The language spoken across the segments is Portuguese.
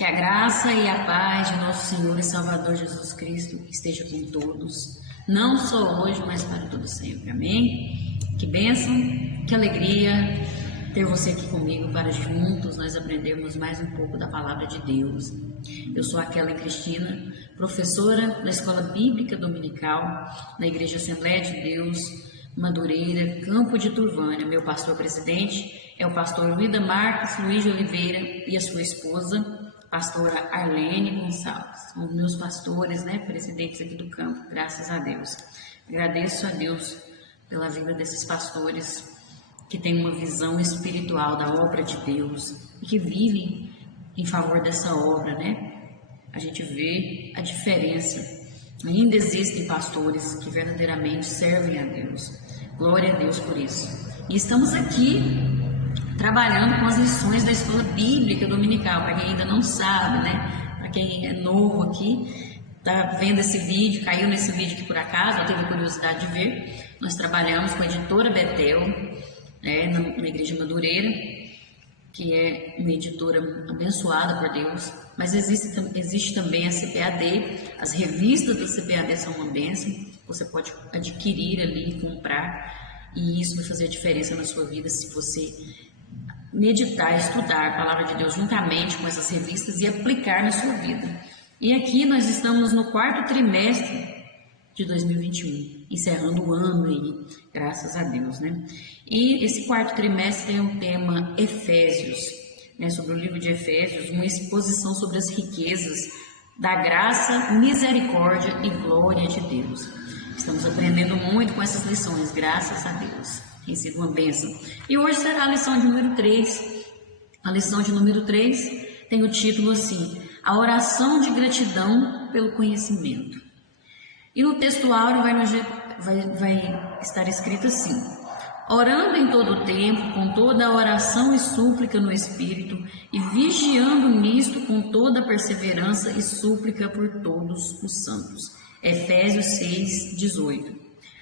Que a graça e a paz de nosso Senhor e Salvador Jesus Cristo esteja com todos, não só hoje, mas para todo sempre. Amém? Que bênção, que alegria ter você aqui comigo para juntos nós aprendermos mais um pouco da Palavra de Deus. Eu sou a Kelly Cristina, professora da Escola Bíblica Dominical na Igreja Assembleia de Deus, Madureira, Campo de Turvânia. Meu pastor presidente é o pastor Luída Marques Luiz de Oliveira e a sua esposa, pastora Arlene Gonçalves. São os meus pastores, presidentes aqui do campo, graças a Deus. Agradeço a Deus pela vida desses pastores que têm uma visão espiritual da obra de Deus e que vivem em favor dessa obra, A gente vê a diferença. Ainda existem pastores que verdadeiramente servem a Deus. Glória a Deus por isso. E estamos aqui trabalhando com as lições da Escola Bíblica Dominical. Para quem ainda não sabe, Para quem é novo aqui, está vendo esse vídeo, caiu nesse vídeo aqui por acaso, ou teve curiosidade de ver, nós trabalhamos com a editora Betel, na Igreja Madureira, que é uma editora abençoada por Deus, mas existe também a CPAD, as revistas da CPAD são uma bênção, você pode adquirir ali, comprar, e isso vai fazer a diferença na sua vida se você meditar, estudar a Palavra de Deus juntamente com essas revistas e aplicar na sua vida. E aqui nós estamos no 4º trimestre de 2021, encerrando o ano aí, graças a Deus, E esse 4º trimestre tem o tema Efésios, sobre o livro de Efésios, uma exposição sobre as riquezas da graça, misericórdia e glória de Deus. Estamos aprendendo muito com essas lições, graças a Deus. Tem sido uma bênção. E hoje será a lição de número 3. A lição de número 3 tem o título assim: A oração de gratidão pelo conhecimento. E no texto áureo vai estar escrito assim: orando em todo o tempo, com toda a oração e súplica no Espírito, e vigiando nisto com toda a perseverança e súplica por todos os santos. Efésios 6, 18.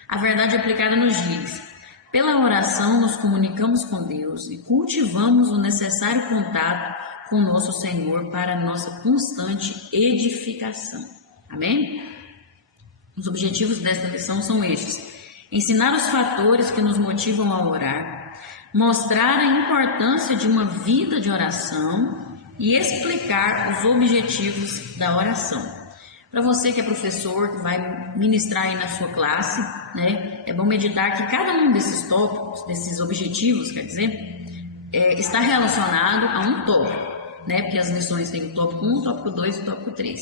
A verdade aplicada nos diz: pela oração nos comunicamos com Deus e cultivamos o necessário contato com nosso Senhor para a nossa constante edificação. Amém? Os objetivos desta lição são estes: ensinar os fatores que nos motivam a orar, mostrar a importância de uma vida de oração e explicar os objetivos da oração. Para você que é professor, que vai ministrar aí na sua classe, é bom meditar que cada um desses tópicos, desses objetivos, está relacionado a um tópico, Porque as lições têm o tópico 1, o tópico 2 e o tópico 3,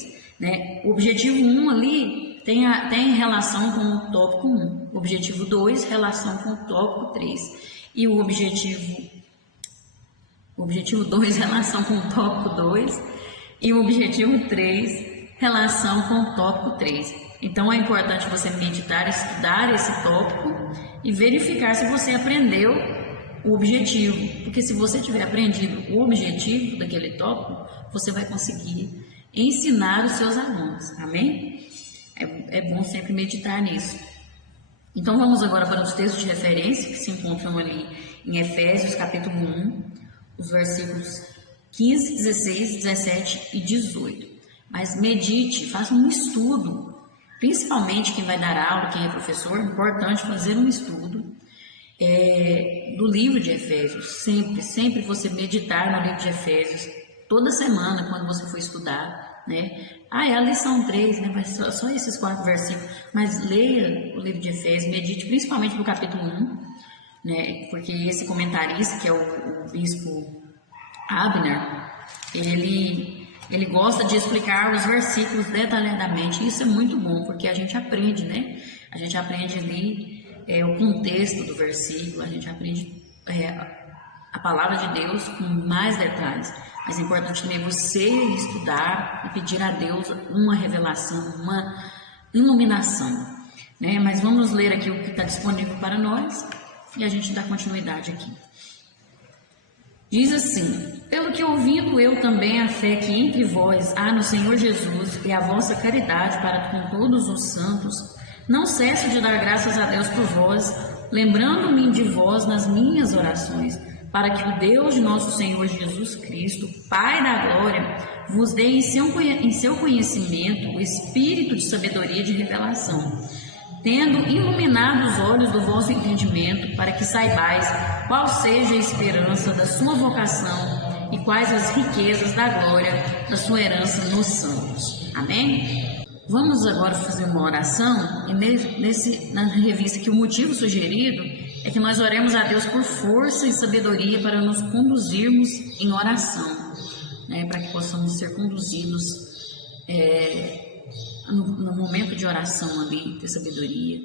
O objetivo 1 ali tem relação com o tópico 1, o objetivo 2, relação com o tópico 3, e o objetivo 2, relação com o tópico 2, e o objetivo 3, relação com o tópico 3. Então é importante você meditar, estudar esse tópico e verificar se você aprendeu o objetivo, porque se você tiver aprendido o objetivo daquele tópico, você vai conseguir ensinar os seus alunos, amém? É bom sempre meditar nisso. Então vamos agora para os textos de referência que se encontram ali em Efésios capítulo 1, os versículos 15, 16, 17 e 18. Mas medite, faça um estudo, principalmente quem vai dar aula, quem é professor, é importante fazer um estudo do livro de Efésios. Sempre você meditar no livro de Efésios, toda semana, quando você for estudar, é a lição 3, mas só esses 4 versículos, mas leia o livro de Efésios, medite principalmente no capítulo 1, porque esse comentarista, que é o bispo Abner, ele gosta de explicar os versículos detalhadamente. Isso é muito bom, porque a gente aprende, A gente aprende ali o contexto do versículo, a gente aprende a palavra de Deus com mais detalhes. Mas é importante também você estudar e pedir a Deus uma revelação, uma iluminação, Mas vamos ler aqui o que está disponível para nós e a gente dá continuidade aqui. Diz assim: pelo que ouvindo eu também a fé que entre vós há no Senhor Jesus e a vossa caridade para com todos os santos, não cesso de dar graças a Deus por vós, lembrando-me de vós nas minhas orações, para que o Deus de nosso Senhor Jesus Cristo, Pai da glória, vos dê em seu conhecimento o espírito de sabedoria e de revelação, tendo iluminado os olhos do vosso entendimento, para que saibais qual seja a esperança da sua vocação e quais as riquezas da glória da sua herança nos santos. Amém? Vamos agora fazer uma oração, e na revista que o motivo sugerido é que nós oremos a Deus por força e sabedoria para nos conduzirmos em oração, né, para que possamos ser conduzidos no momento de oração ali, ter sabedoria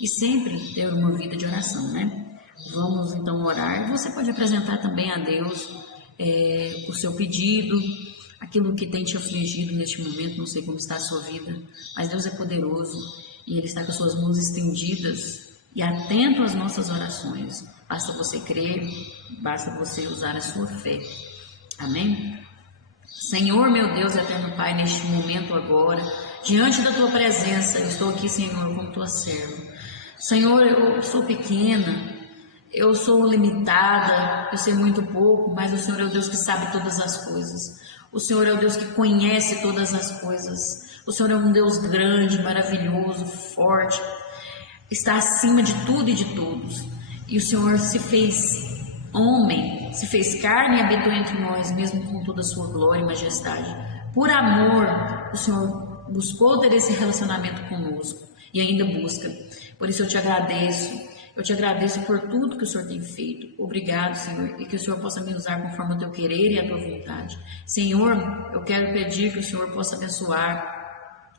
e sempre ter uma vida de oração, né? Vamos então orar. Você pode apresentar também a Deus o seu pedido, aquilo que tem te afligido neste momento. Não sei como está a sua vida, mas Deus é poderoso e Ele está com as suas mãos estendidas e atento às nossas orações. Basta você crer, basta você usar a sua fé. Amém? Senhor, meu Deus, eterno Pai, neste momento agora, diante da Tua presença, eu estou aqui, Senhor, como Tua serva. Senhor, eu sou pequena, eu sou limitada, eu sei muito pouco, mas o Senhor é o Deus que sabe todas as coisas. O Senhor é o Deus que conhece todas as coisas. O Senhor é um Deus grande, maravilhoso, forte, está acima de tudo e de todos. E o Senhor se fez homem, se fez carne e habitou entre nós, mesmo com toda a sua glória e majestade. Por amor, o Senhor buscou ter esse relacionamento conosco e ainda busca. Por isso eu te agradeço. Eu te agradeço por tudo que o Senhor tem feito. Obrigado, Senhor, e que o Senhor possa me usar conforme o teu querer e a tua vontade. Senhor, eu quero pedir que o Senhor possa abençoar,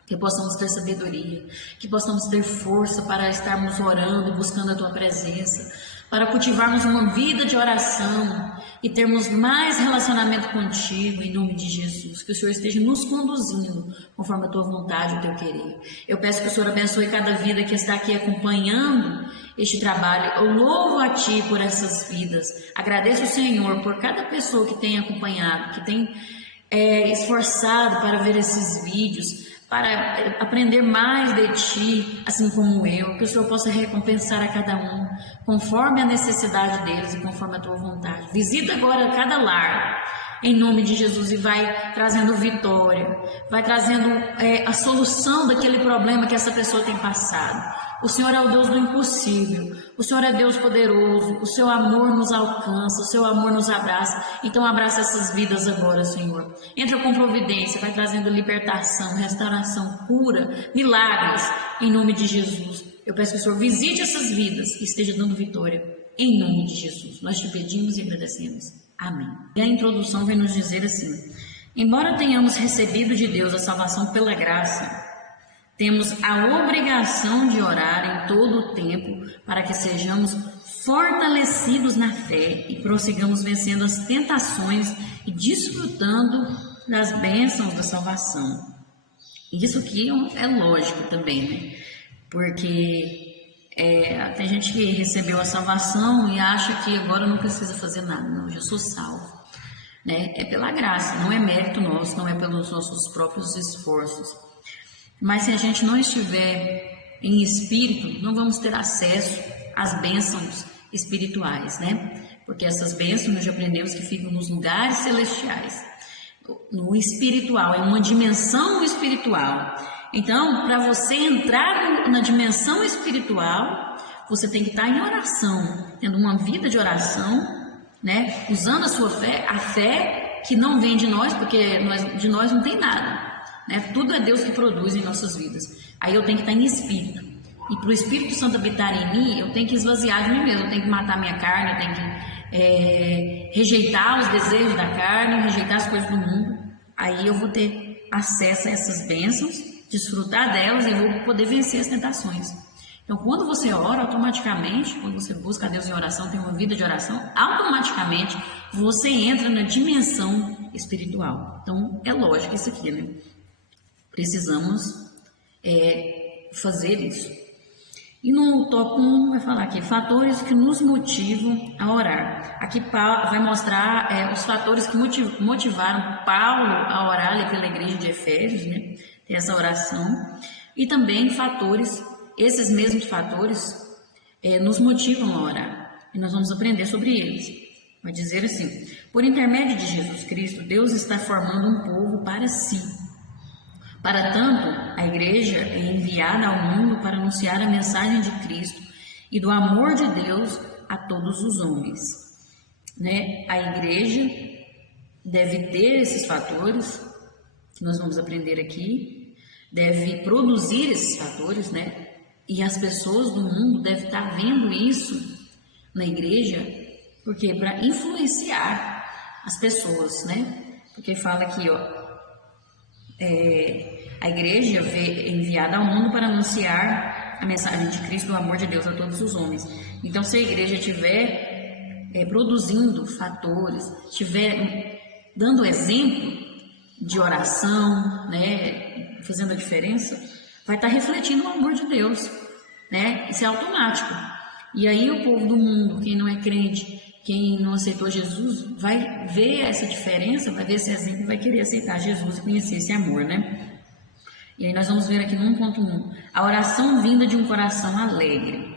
que possamos ter sabedoria, que possamos ter força para estarmos orando, buscando a tua presença, para cultivarmos uma vida de oração e termos mais relacionamento contigo, em nome de Jesus. Que o Senhor esteja nos conduzindo conforme a tua vontade e o teu querer. Eu peço que o Senhor abençoe cada vida que está aqui acompanhando este trabalho. Eu louvo a Ti por essas vidas. Agradeço o Senhor por cada pessoa que tem acompanhado, que tem esforçado para ver esses vídeos, para aprender mais de Ti, assim como eu, que o Senhor possa recompensar a cada um, conforme a necessidade deles e conforme a Tua vontade. Visita agora cada lar, em nome de Jesus, e vai trazendo vitória, vai trazendo a solução daquele problema que essa pessoa tem passado. O Senhor é o Deus do impossível, o Senhor é Deus poderoso, o Seu amor nos alcança, o Seu amor nos abraça. Então abraça essas vidas agora, Senhor. Entra com providência, vai trazendo libertação, restauração, cura, milagres, em nome de Jesus. Eu peço que o Senhor visite essas vidas e esteja dando vitória, em nome de Jesus. Nós te pedimos e agradecemos. Amém. E a introdução vem nos dizer assim: embora tenhamos recebido de Deus a salvação pela graça, temos a obrigação de orar em todo o tempo para que sejamos fortalecidos na fé e prossigamos vencendo as tentações e desfrutando das bênçãos da salvação. Isso aqui é lógico também, né? Porque tem gente que recebeu a salvação e acha que agora não precisa fazer nada. Não, já sou salvo, né? É pela graça, não é mérito nosso, não é pelos nossos próprios esforços. Mas se a gente não estiver em espírito, não vamos ter acesso às bênçãos espirituais, né? Porque essas bênçãos nós já aprendemos que ficam nos lugares celestiais, no espiritual, é uma dimensão espiritual. Então, para você entrar na dimensão espiritual, você tem que estar em oração, tendo uma vida de oração, né? Usando a sua fé, a fé que não vem de nós, porque de nós não tem nada. Né? Tudo é Deus que produz em nossas vidas. Aí eu tenho que estar em espírito. E para o Espírito Santo habitar em mim, eu tenho que esvaziar de mim mesmo. Eu tenho que matar minha carne, eu tenho que rejeitar os desejos da carne, rejeitar as coisas do mundo. Aí eu vou ter acesso a essas bênçãos, desfrutar delas e eu vou poder vencer as tentações. Então, quando você ora, automaticamente, quando você busca a Deus em oração, tem uma vida de oração, automaticamente você entra na dimensão espiritual. Então, é lógico isso aqui, né? Precisamos fazer isso. E no tópico 1 vai falar aqui, fatores que nos motivam a orar. Aqui Paulo vai mostrar os fatores que motivaram Paulo a orar ali pela igreja de Efésios, né? Tem essa oração. E também fatores, esses mesmos fatores nos motivam a orar. E nós vamos aprender sobre eles. Vai dizer assim: por intermédio de Jesus Cristo, Deus está formando um povo para si. Para tanto, a igreja é enviada ao mundo para anunciar a mensagem de Cristo e do amor de Deus a todos os homens. Né? A igreja deve ter esses fatores que nós vamos aprender aqui, deve produzir esses fatores, né? E as pessoas do mundo devem estar vendo isso na igreja, porque para influenciar as pessoas, né? Porque fala aqui, ó, a igreja é enviada ao mundo para anunciar a mensagem de Cristo, do amor de Deus a todos os homens. Então, se a igreja estiver produzindo fatores, estiver dando exemplo de oração, né, fazendo a diferença, vai estar refletindo o amor de Deus, né? Isso é automático. E aí o povo do mundo, quem não é crente, quem não aceitou Jesus, vai ver essa diferença, vai ver esse exemplo e vai querer aceitar Jesus e conhecer esse amor, né? E aí nós vamos ver aqui no 1.1, a oração vinda de um coração alegre.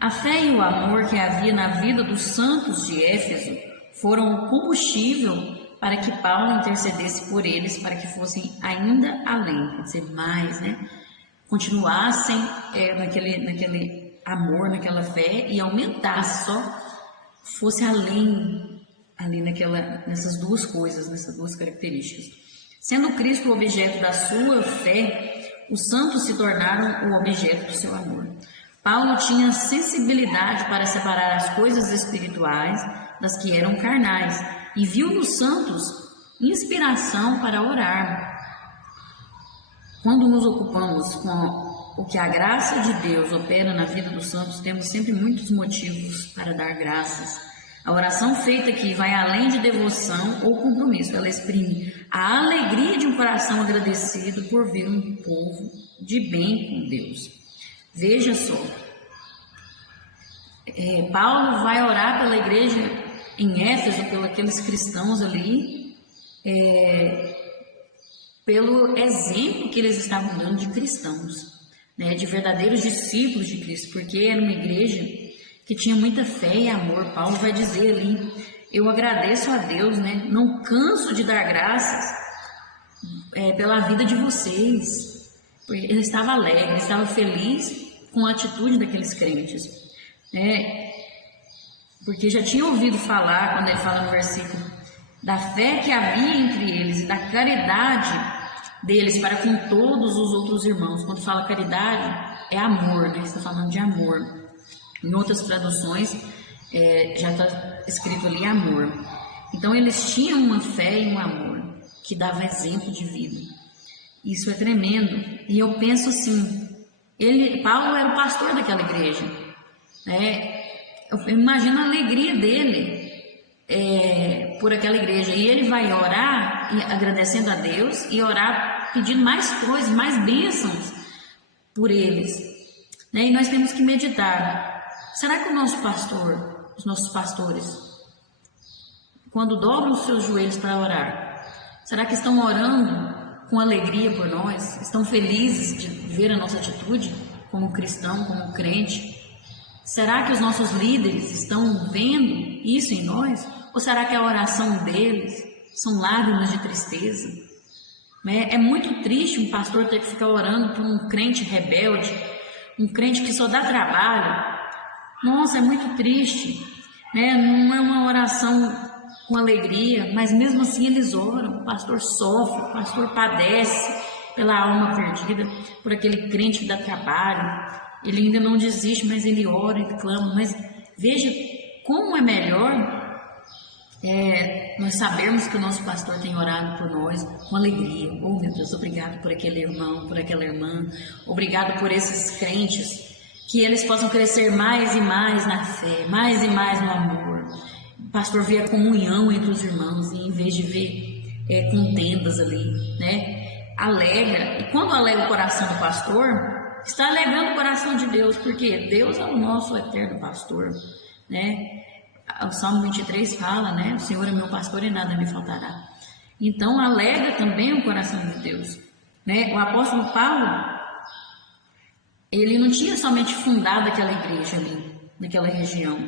A fé e o amor que havia na vida dos santos de Éfeso foram o combustível para que Paulo intercedesse por eles, para que fossem ainda além, quer dizer, mais, né? Continuassem naquele amor, naquela fé e aumentasse, só fosse além, ali nessas duas coisas, nessas duas características. Sendo Cristo o objeto da sua fé, os santos se tornaram o objeto do seu amor. Paulo tinha sensibilidade para separar as coisas espirituais das que eram carnais e viu nos santos inspiração para orar. Quando nos ocupamos com o que a graça de Deus opera na vida dos santos, temos sempre muitos motivos para dar graças. A oração feita aqui vai além de devoção ou compromisso, ela exprime a alegria de um coração agradecido por ver um povo de bem com Deus. Veja só, Paulo vai orar pela igreja em Éfeso, pelos aqueles cristãos ali, pelo exemplo que eles estavam dando de cristãos, né, de verdadeiros discípulos de Cristo, porque era uma igreja que tinha muita fé e amor. Paulo vai dizer ali: eu agradeço a Deus, né, não canso de dar graças pela vida de vocês. Ele estava alegre, ele estava feliz com a atitude daqueles crentes, né, porque já tinha ouvido falar, quando ele fala no versículo, da fé que havia entre eles e da caridade deles para com todos os outros irmãos. Quando fala caridade, é amor, né? Está falando de amor. Em outras traduções, já está escrito ali amor. Então, eles tinham uma fé e um amor que dava exemplo de vida. Isso é tremendo. E eu penso assim, Paulo era o pastor daquela igreja, né? Eu imagino a alegria dele por aquela igreja, e ele vai orar agradecendo a Deus e orar pedindo mais coisas, mais bênçãos por eles, né? E nós temos que meditar: será que o nosso pastor, os nossos pastores, quando dobram os seus joelhos para orar, será que estão orando com alegria por nós? Estão felizes de ver a nossa atitude como cristão, como crente? Será que os nossos líderes estão vendo isso em nós? Ou será que a oração deles são lágrimas de tristeza? É muito triste um pastor ter que ficar orando por um crente rebelde, um crente que só dá trabalho. Nossa, é muito triste, né? Não é uma oração com alegria, mas mesmo assim eles oram. O pastor sofre, o pastor padece pela alma perdida, por aquele crente que dá trabalho. Ele ainda não desiste, mas ele ora, ele clama. Mas veja como é melhor nós sabermos que o nosso pastor tem orado por nós com alegria. Oh, meu Deus, obrigado por aquele irmão, por aquela irmã. Obrigado por esses crentes, que eles possam crescer mais e mais na fé, mais e mais no amor. O pastor vê a comunhão entre os irmãos, e em vez de ver contendas ali, né? Alegra. E quando alegra o coração do pastor, está alegrando o coração de Deus, porque Deus é o nosso eterno pastor, né? O Salmo 23 fala, né? O Senhor é meu pastor e nada me faltará. Então, alegra também o coração de Deus, né? O apóstolo Paulo, ele não tinha somente fundado aquela igreja ali, naquela região.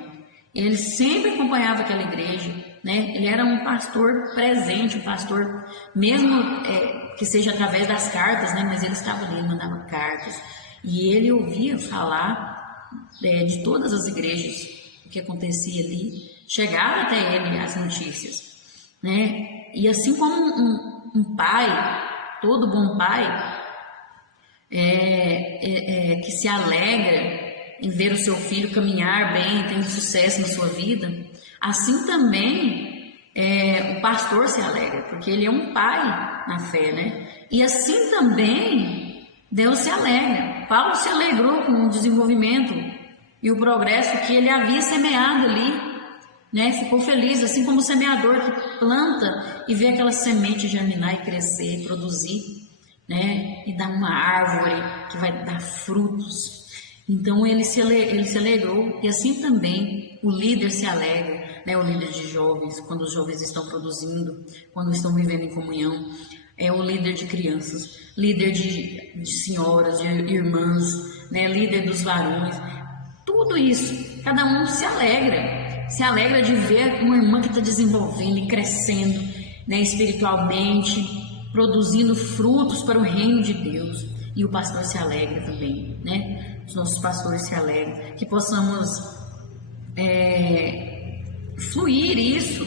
Ele sempre acompanhava aquela igreja, né? Ele era um pastor presente, um pastor, mesmo que seja através das cartas, né? Mas ele estava ali, ele mandava cartas. E ele ouvia falar de todas as igrejas, o que acontecia ali. Chegava até ele as notícias, né? E assim como um pai, todo bom pai, que se alegra em ver o seu filho caminhar bem, tendo sucesso na sua vida, assim também o pastor se alegra, porque ele é um pai na fé, né? E assim também Deus se alegra. Paulo se alegrou com o desenvolvimento e o progresso que ele havia semeado ali, né? Ficou feliz, assim como o semeador que planta e vê aquela semente germinar e crescer, produzir, né? E dar uma árvore que vai dar frutos. Então ele se alegrou, e assim também o líder se alegra, né? O líder de jovens, quando os jovens estão produzindo, quando estão vivendo em comunhão, o líder de crianças, líder de senhoras, de irmãs, né? Líder dos varões, tudo isso, cada um se alegra de ver uma irmã que está desenvolvendo e crescendo, né? Espiritualmente, produzindo frutos para o reino de Deus. E o pastor se alegra também, né? Os nossos pastores se alegram, que possamos fluir isso,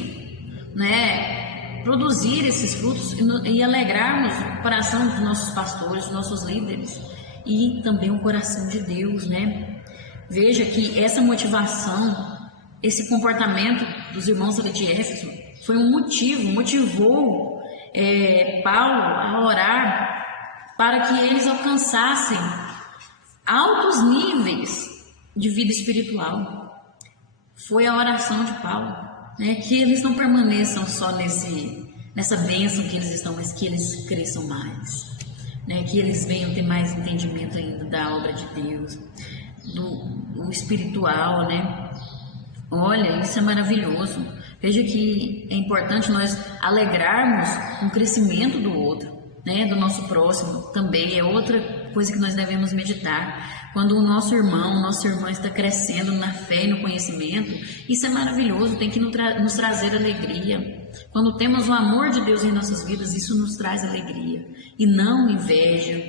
né? Produzir esses frutos e alegrarmos o coração dos nossos pastores, dos nossos líderes, e também o coração de Deus, né? Veja que essa motivação, esse comportamento dos irmãos ali de Éfeso foi motivou Paulo a orar para que eles alcançassem altos níveis de vida espiritual. Foi a oração de Paulo, né? Que eles não permaneçam só nessa bênção que eles estão, mas que eles cresçam mais, né? Que eles venham ter mais entendimento ainda da obra de Deus, do espiritual, né? Olha, isso é maravilhoso. Veja que é importante nós alegrarmos com o crescimento do outro, né? Do nosso próximo também é outra coisa que nós devemos meditar. Quando o nosso irmão, nossa irmã está crescendo na fé e no conhecimento, isso é maravilhoso, tem que nos trazer alegria. Quando temos o amor de Deus em nossas vidas, isso nos traz alegria e não inveja,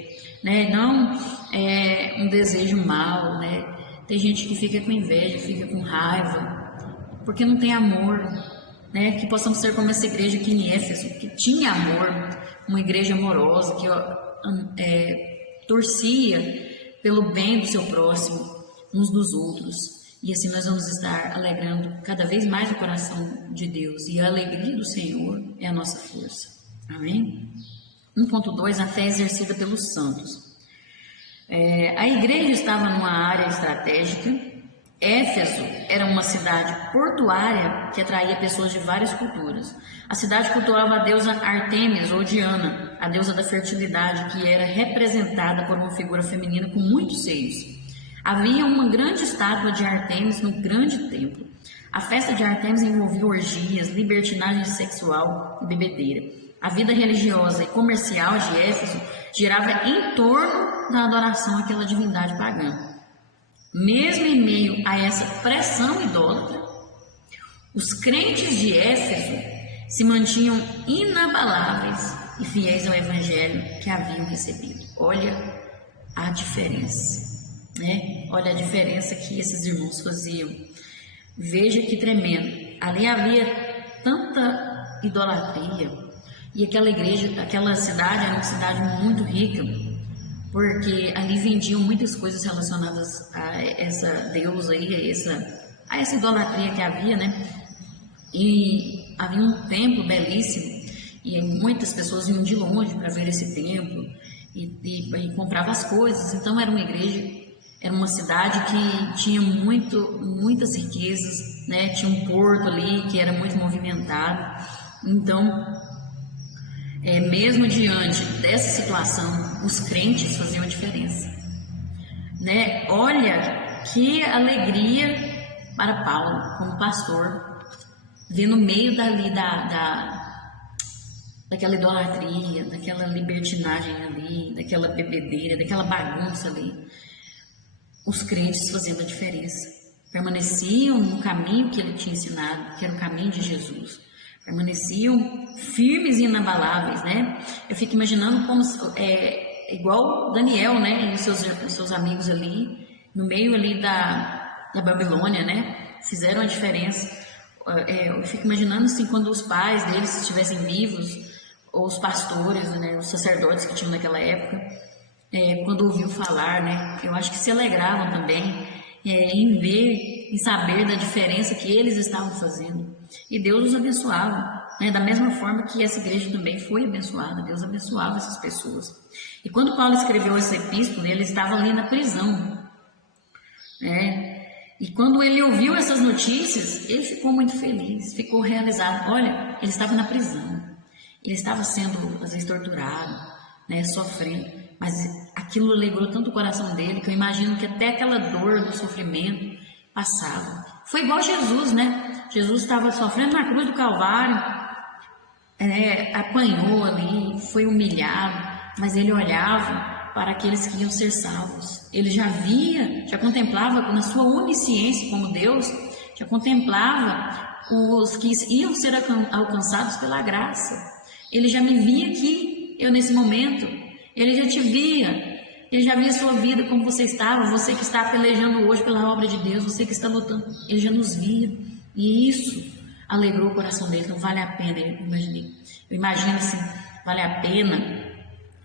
né? Não um desejo mau, né? Tem gente que fica com inveja, fica com raiva, porque não tem amor, né? Que possamos ser como essa igreja aqui em Éfeso, que tinha amor, uma igreja amorosa, que torcia pelo bem do seu próximo, uns dos outros. E assim nós vamos estar alegrando cada vez mais o coração de Deus. E a alegria do Senhor é a nossa força. Amém? 1.2, a fé exercida pelos santos. A igreja estava numa área estratégica. Éfeso era uma cidade portuária que atraía pessoas de várias culturas. A cidade cultuava a deusa Artemis ou Diana, a deusa da fertilidade, que era representada por uma figura feminina com muitos seios. Havia uma grande estátua de Artemis no grande templo. A festa de Artemis envolvia orgias, libertinagem sexual e bebedeira. A vida religiosa e comercial de Éfeso girava em torno da adoração àquela divindade pagã. Mesmo em meio a essa pressão idólatra, os crentes de Éfeso se mantinham inabaláveis e fiéis ao evangelho que haviam recebido. Olha a diferença, né? Olha a diferença que esses irmãos faziam. Veja que tremendo. Ali havia tanta idolatria, e aquela igreja, aquela cidade era uma cidade muito rica, porque ali vendiam muitas coisas relacionadas a essa deusa aí, a essa idolatria que havia, né? E havia um templo belíssimo, e muitas pessoas vinham de longe para ver esse templo e compravam as coisas. Então era uma igreja, era uma cidade que tinha muitas riquezas, né? Tinha um porto ali que era muito movimentado. Então, mesmo diante dessa situação, os crentes faziam a diferença, né? Olha que alegria para Paulo, como pastor, ver no meio dali daquela idolatria, daquela libertinagem ali, daquela bebedeira, daquela bagunça ali, os crentes fazendo a diferença, permaneciam no caminho que ele tinha ensinado, que era o caminho de Jesus. Permaneciam firmes e inabaláveis, né? Eu fico imaginando como igual Daniel, né? E os seus amigos ali, no meio ali da Babilônia, né? Fizeram a diferença. Eu fico imaginando assim, quando os pais deles estivessem vivos, ou os pastores, né? Os sacerdotes que tinham naquela época, quando ouviam falar, né? Eu acho que se alegravam também em ver, em saber da diferença que eles estavam fazendo. E Deus os abençoava, né? Da mesma forma que essa igreja também foi abençoada. Deus abençoava essas pessoas. E quando Paulo escreveu essa epístola, ele estava ali na prisão, né? E quando ele ouviu essas notícias, ele ficou muito feliz, ficou realizado. Olha, ele estava na prisão, ele estava sendo, às vezes, torturado, né? Sofrendo, mas aquilo alegrou tanto o coração dele, que eu imagino que até aquela dor do sofrimento passava. Foi igual Jesus, né? Jesus estava sofrendo na cruz do Calvário, apanhou ali, foi humilhado, mas ele olhava para aqueles que iam ser salvos. Ele já via, já contemplava na sua onisciência como Deus, já contemplava os que iam ser alcançados pela graça. Ele já me via aqui, eu nesse momento, ele já te via. Ele já via a sua vida, como você estava, você que está pelejando hoje pela obra de Deus, você que está lutando, ele já nos via. E isso alegrou o coração dele. Então vale a pena, eu imagino assim, vale a pena,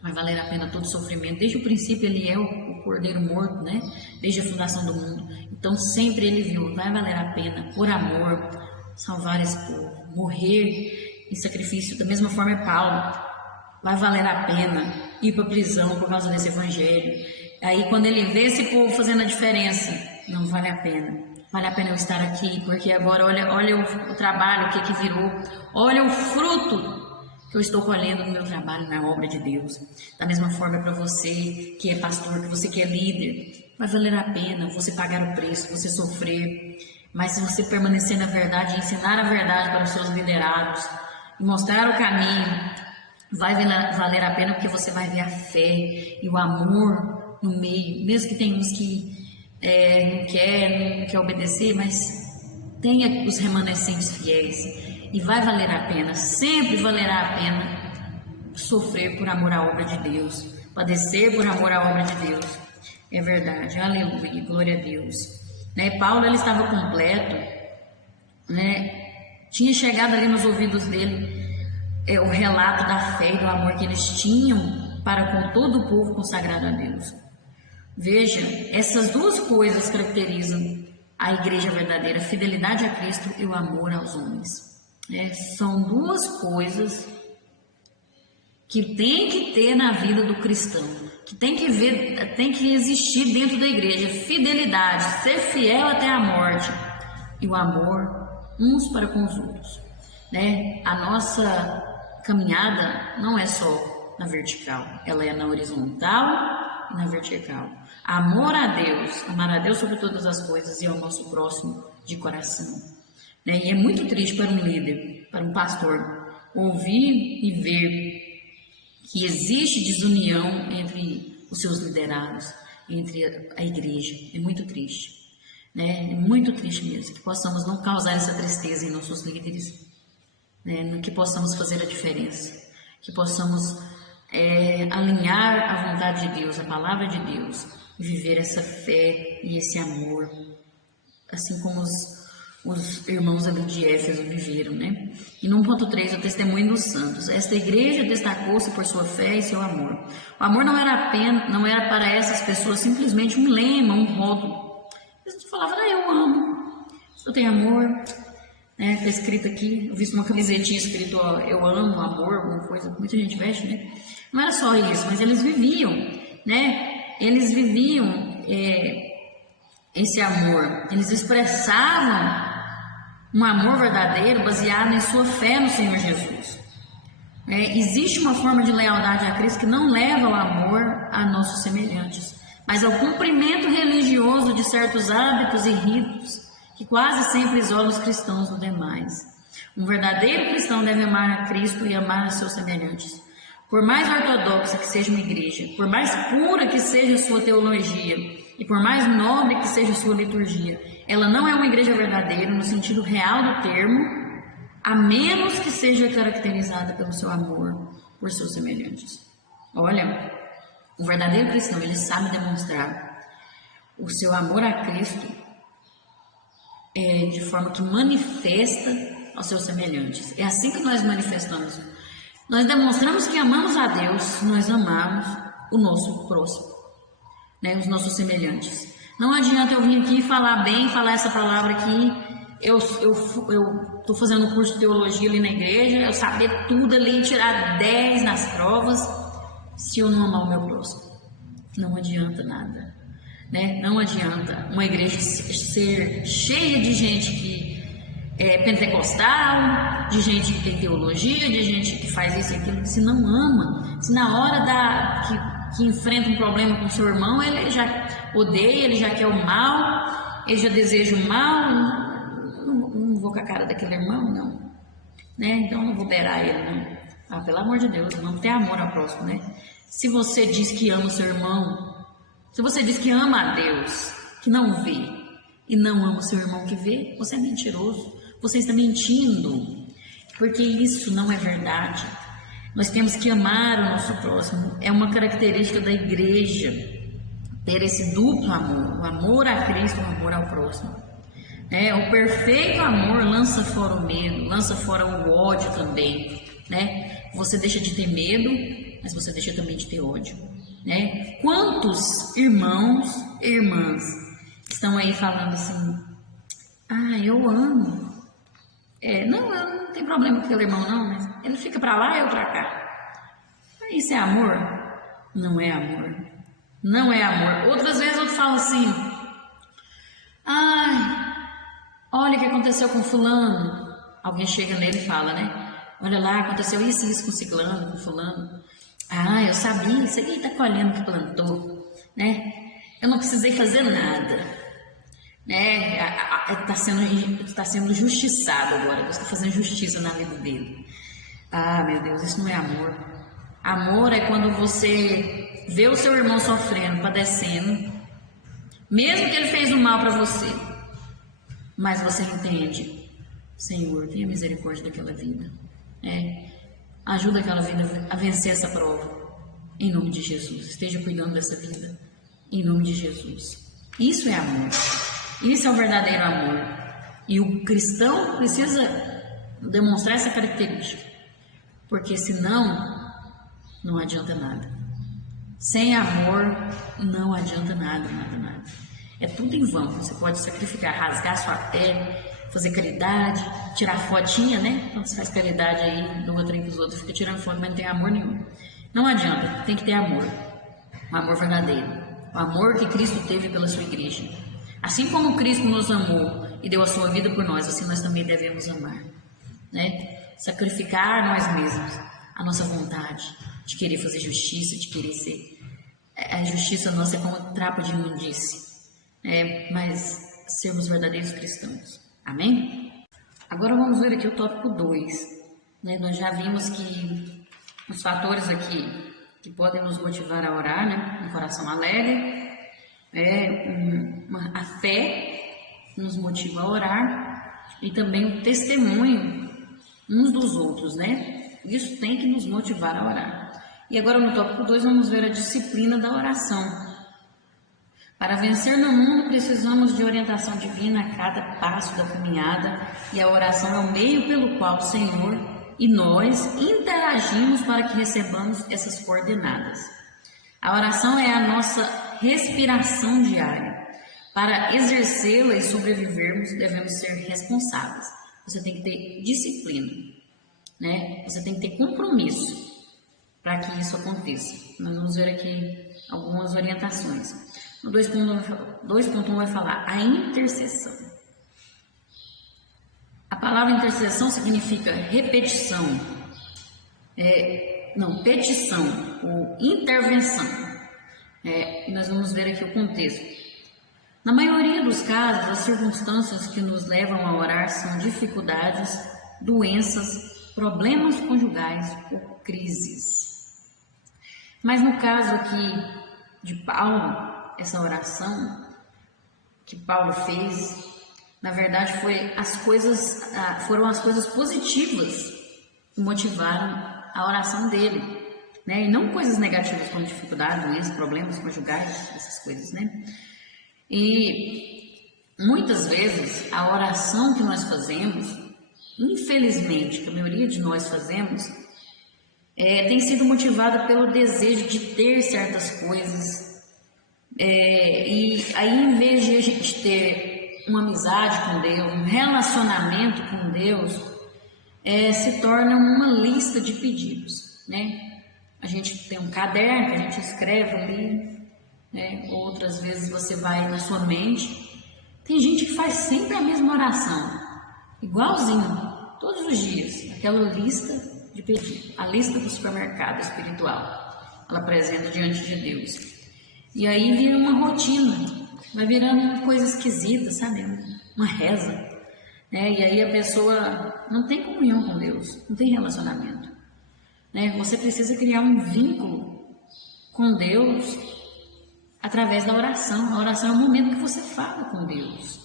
vai valer a pena todo o sofrimento. Desde o princípio ele é o cordeiro morto, né? Desde a fundação do mundo. Então sempre ele viu, vai valer a pena, por amor, salvar esse povo, morrer em sacrifício. Da mesma forma é Paulo. Vai valer a pena ir para a prisão por causa desse evangelho. Aí quando ele vê esse povo fazendo a diferença, não vale a pena. Vale a pena eu estar aqui, porque agora olha o trabalho que virou, olha o fruto que eu estou colhendo no meu trabalho, na obra de Deus. Da mesma forma para você que é pastor, que você que é líder, vai valer a pena você pagar o preço, você sofrer, mas se você permanecer na verdade, ensinar a verdade para os seus liderados, e mostrar o caminho, vai valer a pena, porque você vai ver a fé e o amor no meio, mesmo que tem uns que não quer obedecer, mas tenha os remanescentes fiéis, e vai valer a pena, sempre valerá a pena sofrer por amor à obra de Deus, padecer por amor à obra de Deus. É verdade, aleluia, glória a Deus, né? Paulo, ele estava completo, né? Tinha chegado ali nos ouvidos dele o relato da fé e do amor que eles tinham para com todo o povo consagrado a Deus. Veja, essas duas coisas caracterizam a igreja verdadeira: a fidelidade a Cristo e o amor aos homens. São duas coisas que tem que ter na vida do cristão, que tem que existir dentro da igreja: fidelidade, ser fiel até a morte, e o amor uns para com os outros, né? A nossa caminhada não é só na vertical, ela é na horizontal e na vertical. Amor a Deus, amar a Deus sobre todas as coisas e ao nosso próximo de coração, né? E é muito triste para um líder, para um pastor, ouvir e ver que existe desunião entre os seus liderados, entre a igreja. É muito triste, né? É muito triste mesmo, que possamos não causar essa tristeza em nossos líderes, né? Que possamos fazer a diferença, que possamos alinhar a vontade de Deus, a palavra de Deus, e viver essa fé e esse amor, assim como os irmãos ali de Éfeso viveram, né? E no 1.3, o testemunho dos santos. Esta igreja destacou-se por sua fé e seu amor. O amor não era para essas pessoas simplesmente um lema, um rótulo. Eles falavam: eu amo, eu tenho amor, né? Está escrito aqui, eu vi uma camisetinha escrito: eu amo, amor, alguma coisa, muita gente veste, né? Não era só isso, mas eles viviam, né? Eles viviam esse amor, eles expressavam um amor verdadeiro baseado em sua fé no Senhor Jesus. Existe uma forma de lealdade a Cristo que não leva ao amor a nossos semelhantes, mas ao cumprimento religioso de certos hábitos e ritos que quase sempre isolam os cristãos dos demais. Um verdadeiro cristão deve amar a Cristo e amar a seus semelhantes. Por mais ortodoxa que seja uma igreja, por mais pura que seja a sua teologia e por mais nobre que seja a sua liturgia, ela não é uma igreja verdadeira no sentido real do termo, a menos que seja caracterizada pelo seu amor por seus semelhantes. Olha, o verdadeiro cristão, ele sabe demonstrar o seu amor a Cristo de forma que manifesta aos seus semelhantes. É assim que nós manifestamos. Nós demonstramos que amamos a Deus, nós amamos o nosso próximo, né, os nossos semelhantes. Não adianta eu vir aqui falar bem, falar essa palavra aqui, eu estou fazendo um curso de teologia ali na igreja, eu saber tudo ali, tirar 10 nas provas, se eu não amar o meu próximo. Não adianta nada, né? Não adianta uma igreja ser cheia de gente que é pentecostal, de gente que tem teologia, de gente que faz isso e aquilo, se não ama, se na hora que enfrenta um problema com seu irmão, ele já odeia, ele já quer o mal, ele já deseja o mal, não vou com a cara daquele irmão, não, né? Então não vou beirar ele, não. Ah, pelo amor de Deus, vamos ter amor ao próximo, né? Se você diz que ama o seu irmão, se você diz que ama a Deus, que não vê, e não ama o seu irmão que vê, você é mentiroso, você está mentindo, porque isso não é verdade. Nós temos que amar o nosso próximo, é uma característica da igreja, ter esse duplo amor, o amor a Cristo, o amor ao próximo. O perfeito amor lança fora o medo, lança fora o ódio também, né? Você deixa de ter medo, mas você deixa também de ter ódio, né? Quantos irmãos e irmãs estão aí falando assim, eu amo, eu não tenho problema com aquele irmão não, mas ele fica para lá e eu para cá. Isso é amor? Não é amor, não é amor. Outras vezes eu falo assim, olha o que aconteceu com fulano. Alguém chega nele e fala, né? Olha lá, aconteceu isso e isso com ciclano, com fulano. Eu sabia, isso aqui está colhendo o que plantou, né? Eu não precisei fazer nada, né? Está sendo justiçado agora, Deus está fazendo justiça na vida dele. Meu Deus, isso não é amor. Amor é quando você vê o seu irmão sofrendo, padecendo, mesmo que ele fez o mal para você, mas você entende, Senhor, tenha misericórdia daquela vida, ajuda aquela vida a vencer essa prova, em nome de Jesus. Esteja cuidando dessa vida, em nome de Jesus. Isso é amor, isso é o verdadeiro amor, e o cristão precisa demonstrar essa característica, porque senão não adianta nada. Sem amor não adianta nada. É tudo em vão. Você pode sacrificar, rasgar sua pele, fazer caridade, tirar fotinha, né? Quando você faz caridade aí, doa trem pros outros, fica tirando foto, mas não tem amor nenhum. Não adianta, tem que ter amor. Um amor verdadeiro. O amor que Cristo teve pela sua igreja. Assim como Cristo nos amou e deu a sua vida por nós, assim nós também devemos amar, né? Sacrificar nós mesmos, a nossa vontade de querer fazer justiça, de querer ser... A justiça nossa é como um trapo de imundície, mas sermos verdadeiros cristãos. Amém? Agora vamos ver aqui o tópico 2. Nós já vimos que os fatores aqui que podem nos motivar a orar, né? Um coração alegre, a fé nos motiva a orar e também o testemunho uns dos outros, né? Isso tem que nos motivar a orar. E agora no tópico 2 vamos ver a disciplina da oração. Para vencer no mundo precisamos de orientação divina a cada passo da caminhada, e a oração é o meio pelo qual o Senhor e nós interagimos para que recebamos essas coordenadas. A oração é a nossa respiração diária. Para exercê-la e sobrevivermos, devemos ser responsáveis. Você tem que ter disciplina, né? Você tem que ter compromisso para que isso aconteça. Nós vamos ver aqui algumas orientações. No 2.1 vai falar a intercessão. A palavra intercessão significa repetição, petição ou intervenção. E nós vamos ver aqui o contexto. Na maioria dos casos, as circunstâncias que nos levam a orar são dificuldades, doenças, problemas conjugais ou crises. Mas no caso aqui de Paulo, essa oração que Paulo fez Na verdade, foram as coisas positivas que motivaram a oração dele, né? E não coisas negativas como dificuldade, doenças, problemas conjugais, essas coisas, né? E muitas vezes a oração que nós fazemos, infelizmente, que a maioria de nós fazemos, tem sido motivada pelo desejo de ter certas coisas. E aí, em vez de a gente ter uma amizade com Deus, um relacionamento com Deus, se torna uma lista de pedidos, né? A gente tem um caderno que a gente escreve ali, né? Outras vezes você vai na sua mente. Tem gente que faz sempre a mesma oração, igualzinho, todos os dias, aquela lista de pedidos, a lista do supermercado espiritual, ela apresenta diante de Deus. E aí vira uma rotina, vai virando uma coisa esquisita, sabe? Uma reza, né? E aí a pessoa não tem comunhão com Deus, não tem relacionamento, né? Você precisa criar um vínculo com Deus através da oração. A oração é o momento que você fala com Deus,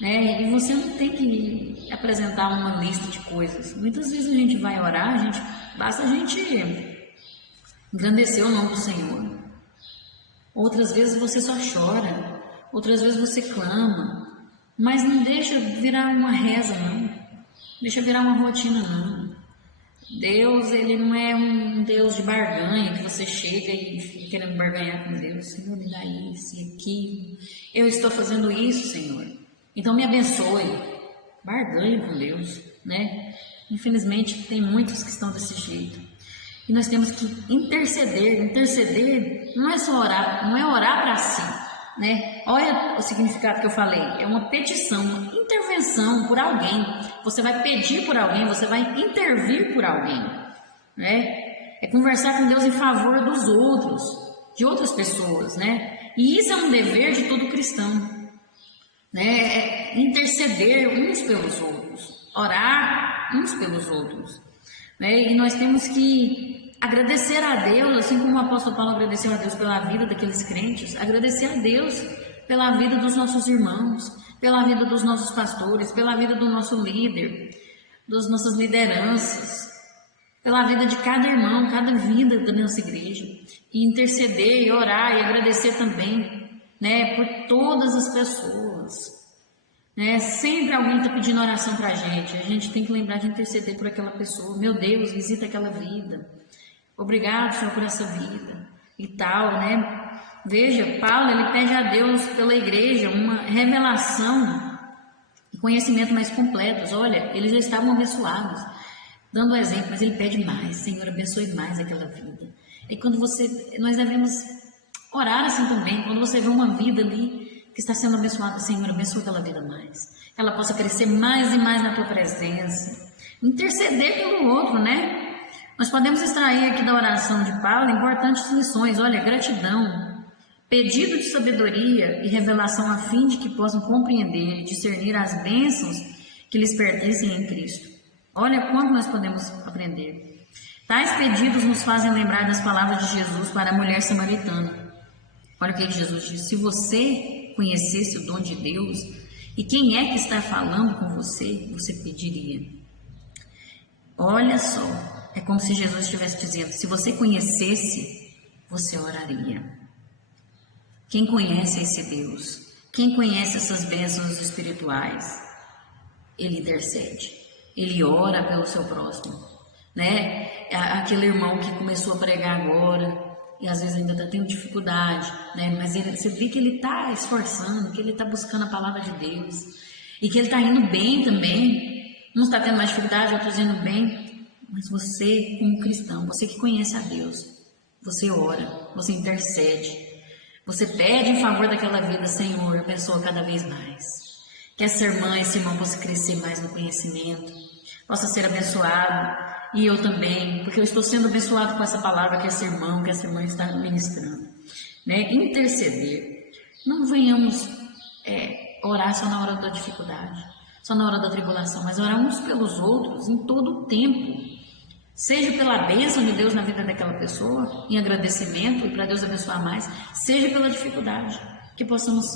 né? E você não tem que apresentar uma lista de coisas. Muitas vezes a gente vai orar, basta a gente engrandecer o nome do Senhor. Outras vezes você só chora, outras vezes você clama, mas não deixa virar uma reza, não. Deixa virar uma rotina, não. Deus, ele não é um Deus de barganha, que você chega e fica querendo barganhar com Deus. Senhor, me dá isso e aquilo. Eu estou fazendo isso, Senhor. Então me abençoe. Barganha com Deus, né? Infelizmente tem muitos que estão desse jeito. E nós temos que interceder. Interceder não é só orar, não é orar para si, né? Olha o significado que eu falei, é uma petição, uma intervenção por alguém. Você vai pedir por alguém, você vai intervir por alguém, né? É conversar com Deus em favor dos outros, de outras pessoas, né? E isso é um dever de todo cristão, né? É interceder uns pelos outros, orar uns pelos outros, né? E nós temos que agradecer a Deus, assim como o apóstolo Paulo agradeceu a Deus pela vida daqueles crentes, agradecer a Deus pela vida dos nossos irmãos, pela vida dos nossos pastores, pela vida do nosso líder, das nossas lideranças, pela vida de cada irmão, cada vida da nossa igreja, e interceder, e orar, e agradecer também, né, por todas as pessoas, né? Sempre alguém está pedindo oração para a gente tem que lembrar de interceder por aquela pessoa. Meu Deus, visita aquela vida, obrigado, Senhor, por essa vida e tal, né? Veja, Paulo, ele pede a Deus pela igreja uma revelação e conhecimento mais completos. Olha, eles já estavam abençoados, dando exemplo, mas ele pede mais. Senhor, abençoe mais aquela vida. E quando nós devemos orar assim também, quando você vê uma vida ali que está sendo abençoada, Senhor, abençoa aquela vida mais, que ela possa crescer mais e mais na tua presença, interceder pelo outro, né? Nós podemos extrair aqui da oração de Paulo importantes lições. Olha, gratidão, pedido de sabedoria e revelação a fim de que possam compreender e discernir as bênçãos que lhes pertencem em Cristo. Olha quanto nós podemos aprender. Tais pedidos nos fazem lembrar das palavras de Jesus para a mulher samaritana. Olha o que Jesus disse: se você conhecesse o dom de Deus e quem é que está falando com você, você pediria. Olha só, é como se Jesus estivesse dizendo: se você conhecesse, você oraria. Quem conhece esse Deus, quem conhece essas bênçãos espirituais, ele intercede, ele ora pelo seu próximo, né? Aquele irmão que começou a pregar agora, e às vezes ainda está tendo dificuldade, né? Mas você vê que ele está esforçando, que ele está buscando a palavra de Deus, e que ele está indo bem também. Uns está tendo mais dificuldade, outros indo bem. Mas você, como cristão, você que conhece a Deus, você ora, você intercede, você pede em favor daquela vida: Senhor, abençoa cada vez mais. Que essa irmã, esse irmão possa crescer mais no conhecimento, possa ser abençoado. E eu também, porque eu estou sendo abençoado com essa palavra que esse irmão, que essa irmã está ministrando, né? Interceder. Não venhamos orar só na hora da dificuldade, só na hora da tribulação, mas orar uns pelos outros em todo o tempo. Seja pela bênção de Deus na vida daquela pessoa, em agradecimento e para Deus abençoar mais, seja pela dificuldade, que possamos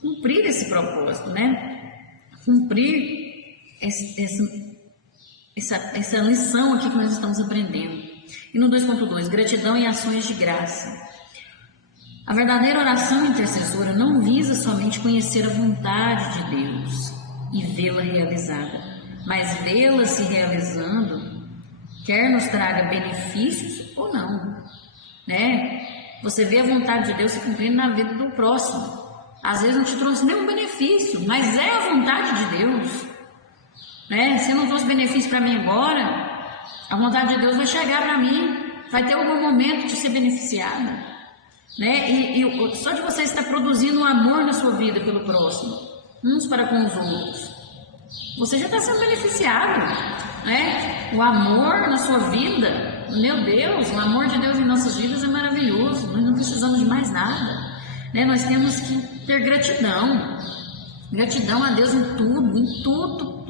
cumprir esse propósito, né? cumprir essa lição aqui que nós estamos aprendendo. E no 2.2, gratidão e ações de graça. A verdadeira oração intercessora não visa somente conhecer a vontade de Deus e vê-la realizada, mas vê-la se realizando, quer nos traga benefícios ou não, né? Você vê a vontade de Deus se cumprindo na vida do próximo. Às vezes não te trouxe nenhum benefício, mas é a vontade de Deus, né? Se não trouxe benefício para mim agora, a vontade de Deus vai chegar para mim, vai ter algum momento de ser beneficiada, né? E só de você estar produzindo um amor na sua vida pelo próximo, uns para com os outros, você já está sendo beneficiado, né? O amor na sua vida, meu Deus, o amor de Deus em nossas vidas é maravilhoso. Nós não precisamos de mais nada, né? Nós temos que ter gratidão a Deus em tudo,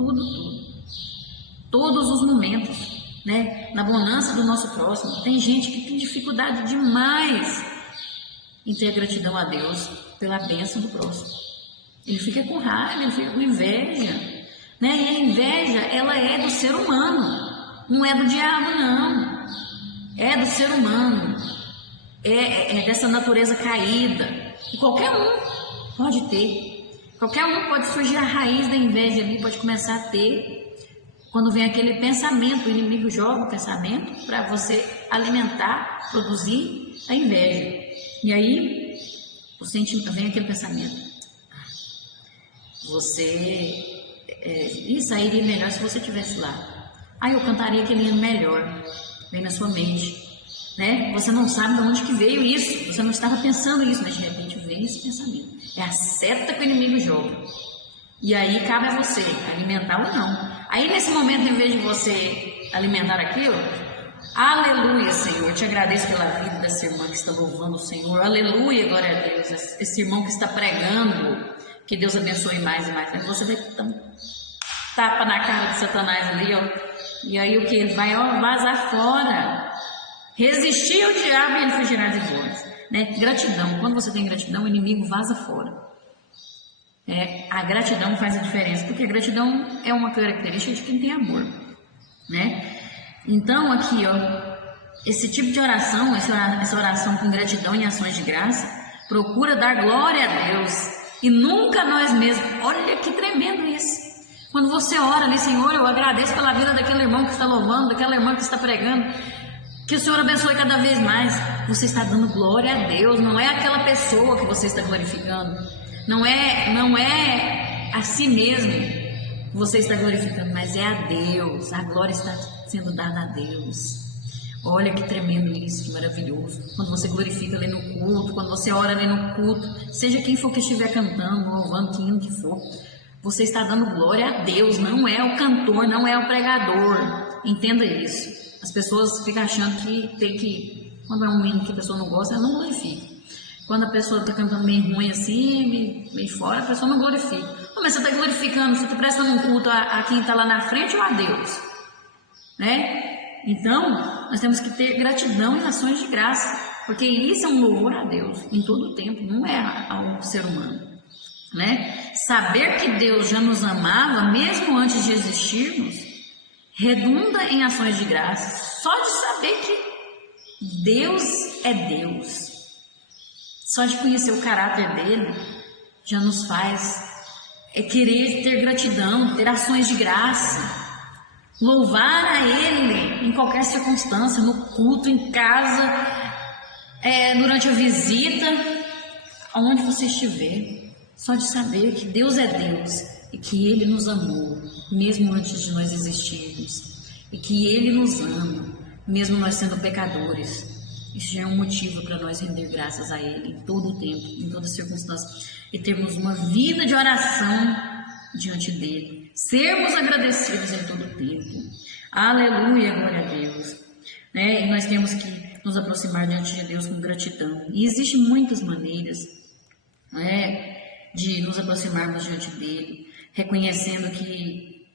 todos os momentos, né? Na bonança do nosso próximo. Tem gente que tem dificuldade demais em ter gratidão a Deus pela bênção do próximo. Ele fica com raiva, ele fica com inveja, né? E a inveja, ela é do ser humano, não é do diabo, não. É do ser humano, é dessa natureza caída. E qualquer um pode ter, qualquer um pode surgir a raiz da inveja ali, pode começar a ter. Quando vem aquele pensamento, o inimigo joga o pensamento para você alimentar, produzir a inveja. E aí, vem aquele pensamento. Você sairia melhor se você estivesse lá. Eu cantaria aquele hino melhor. Vem na sua mente, né? Você não sabe de onde que veio isso. Você não estava pensando isso, mas de repente vem esse pensamento. É a seta que o inimigo joga. E aí cabe a você alimentar ou não. Aí nesse momento, em vez de você alimentar aquilo, aleluia, Senhor, te agradeço pela vida dessa irmã que está louvando o Senhor, aleluia, glória a Deus, esse irmão que está pregando, que Deus abençoe mais e mais. Aí você vai dar um tapa na cara de Satanás ali, ó, e aí o que? Ele vai vazar fora, resistir ao diabo e ele fugirá de vós, né? Gratidão, quando você tem gratidão, o inimigo vaza fora. A gratidão faz a diferença, porque a gratidão é uma característica de quem tem amor, né? Então aqui, ó, esse tipo de oração, essa oração com gratidão e ações de graça, procura dar glória a Deus e nunca a nós mesmos. Olha que tremendo isso. Quando você ora ali, Senhor, eu agradeço pela vida daquele irmão que está louvando, daquela irmã que está pregando, que o Senhor abençoe cada vez mais. Você está dando glória a Deus, não é aquela pessoa que você está glorificando. Não é a si mesmo que você está glorificando, mas é a Deus. A glória está sendo dada a Deus. Olha que tremendo isso, que maravilhoso. Quando você glorifica ali no culto, quando você ora ali no culto, seja quem for que estiver cantando, louvando, que hino que for, você está dando glória a Deus, não é o cantor, não é o pregador. Entenda isso. As pessoas ficam achando que tem que, quando é um hino que a pessoa não gosta, ela não glorifica. Quando a pessoa está cantando meio ruim assim, meio fora, a pessoa não glorifica. Mas você está glorificando, você está prestando um culto a quem está lá na frente ou a Deus? Né? Então, nós temos que ter gratidão e ações de graça, porque isso é um louvor a Deus em todo o tempo, não é ao ser humano. Né? Saber que Deus já nos amava, mesmo antes de existirmos, redunda em ações de graça. Só de saber que Deus é Deus. Só de conhecer o caráter dele já nos faz querer ter gratidão, ter ações de graça, louvar a ele em qualquer circunstância, no culto, em casa, durante a visita, aonde você estiver. Só de saber que Deus é Deus e que ele nos amou, mesmo antes de nós existirmos, e que ele nos ama, mesmo nós sendo pecadores. Isso já é um motivo para nós render graças a Ele em todo o tempo, em toda circunstância, e termos uma vida de oração diante dEle, sermos agradecidos em todo o tempo. Aleluia, glória a Deus. Né? E nós temos que nos aproximar diante de Deus com gratidão. E existem muitas maneiras, né, de nos aproximarmos diante dEle, reconhecendo que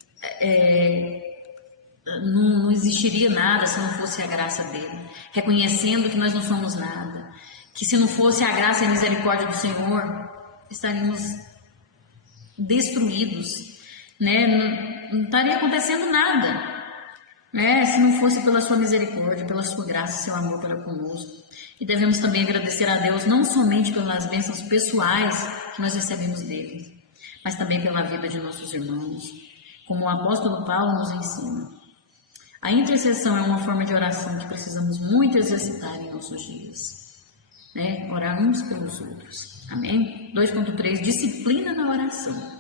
não existiria nada se não fosse a graça dele, reconhecendo que nós não somos nada, que se não fosse a graça e a misericórdia do Senhor, estaríamos destruídos, né? Não estaria acontecendo nada, né? Se não fosse pela sua misericórdia, pela sua graça, seu amor para conosco. E devemos também agradecer a Deus não somente pelas bênçãos pessoais que nós recebemos dele, mas também pela vida de nossos irmãos, como o apóstolo Paulo nos ensina. A intercessão é uma forma de oração que precisamos muito exercitar em nossos dias, né? Orar uns pelos outros. Amém? 2.3, disciplina na oração.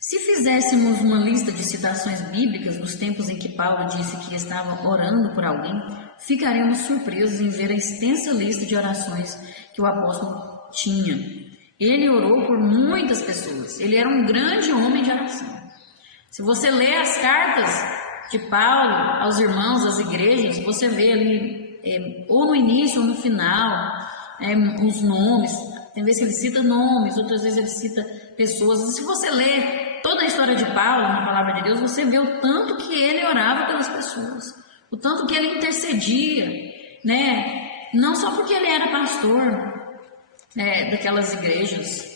Se fizéssemos uma lista de citações bíblicas dos tempos em que Paulo disse que estava orando por alguém, ficaremos surpresos em ver a extensa lista de orações que o apóstolo tinha. Ele orou por muitas pessoas, ele era um grande homem de oração. Se você lê as cartas de Paulo aos irmãos, às igrejas, você vê ali, ou no início ou no final, os nomes. Tem vezes que ele cita nomes, outras vezes ele cita pessoas. E se você lê toda a história de Paulo na Palavra de Deus, você vê o tanto que ele orava pelas pessoas, o tanto que ele intercedia, né? Não só porque ele era pastor daquelas igrejas,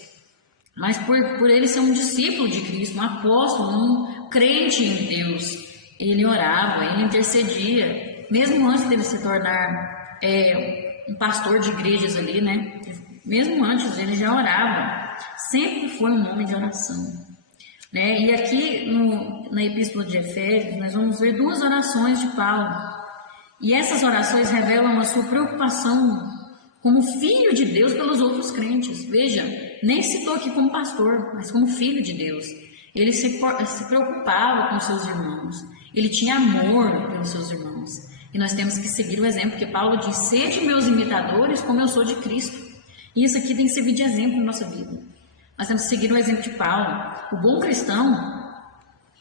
mas por ele ser um discípulo de Cristo, um apóstolo, um crente em Deus. Ele orava, ele intercedia, mesmo antes dele se tornar um pastor de igrejas ali, né? Mesmo antes ele já orava, sempre foi um homem de oração, né? E aqui na Epístola de Efésios nós vamos ver duas orações de Paulo, e essas orações revelam a sua preocupação como filho de Deus pelos outros crentes. Veja, nem citou aqui como pastor, mas como filho de Deus. Ele se preocupava com seus irmãos, ele tinha amor pelos seus irmãos, e nós temos que seguir o exemplo que Paulo diz: sede meus imitadores como eu sou de Cristo. E isso aqui tem que servir de exemplo na nossa vida. Nós temos que seguir o exemplo de Paulo. O bom cristão,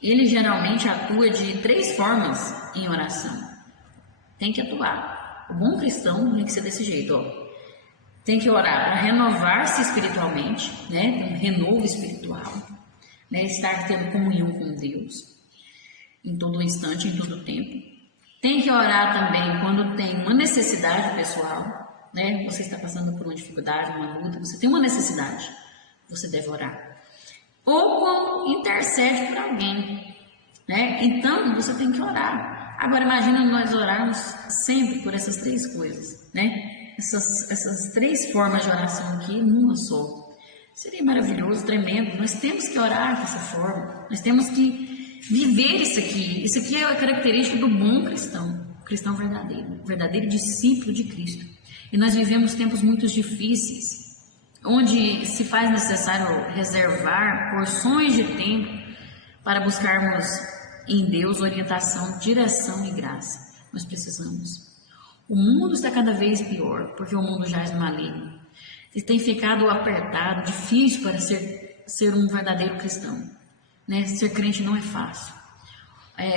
ele geralmente atua de 3 formas em oração. Tem que atuar. O bom cristão tem que ser desse jeito, ó. Tem que orar para renovar-se espiritualmente, né? Um renovo espiritual, né? Estar tendo comunhão com Deus em todo instante, em todo tempo. Tem que orar também quando tem uma necessidade pessoal, né? Você está passando por uma dificuldade, uma luta, você tem uma necessidade, você deve orar. Ou quando intercede por alguém, né? Então você tem que orar. Agora imagina nós orarmos sempre por essas 3 coisas, né? Essas 3 formas de oração aqui numa só. Seria maravilhoso, tremendo. Nós temos que orar dessa forma. Nós temos que viver isso aqui. Isso aqui é a característica do bom cristão, cristão verdadeiro, verdadeiro discípulo de Cristo. E nós vivemos tempos muito difíceis, onde se faz necessário reservar porções de tempo para buscarmos em Deus orientação, direção e graça. Nós precisamos. O mundo está cada vez pior, porque o mundo jaz no maligno. E tem ficado apertado, difícil para ser um verdadeiro cristão, né? Ser crente não é fácil.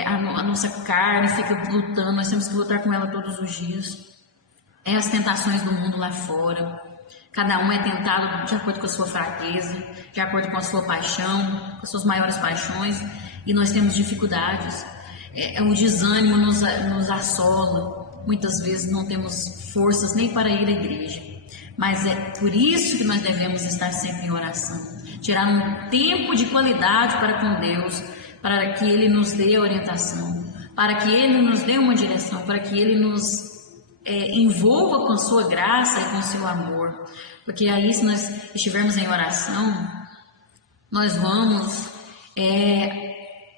A nossa carne fica lutando, nós temos que lutar com ela todos os dias. As tentações do mundo lá fora. Cada um é tentado de acordo com a sua fraqueza, de acordo com a sua paixão, com as suas maiores paixões. E nós temos dificuldades. O desânimo nos assola. Muitas vezes não temos forças nem para ir à igreja. Mas é por isso que nós devemos estar sempre em oração. Tirar um tempo de qualidade para com Deus, para que Ele nos dê a orientação, para que Ele nos dê uma direção, para que Ele nos envolva com a sua graça e com o seu amor. Porque aí, se nós estivermos em oração, nós vamos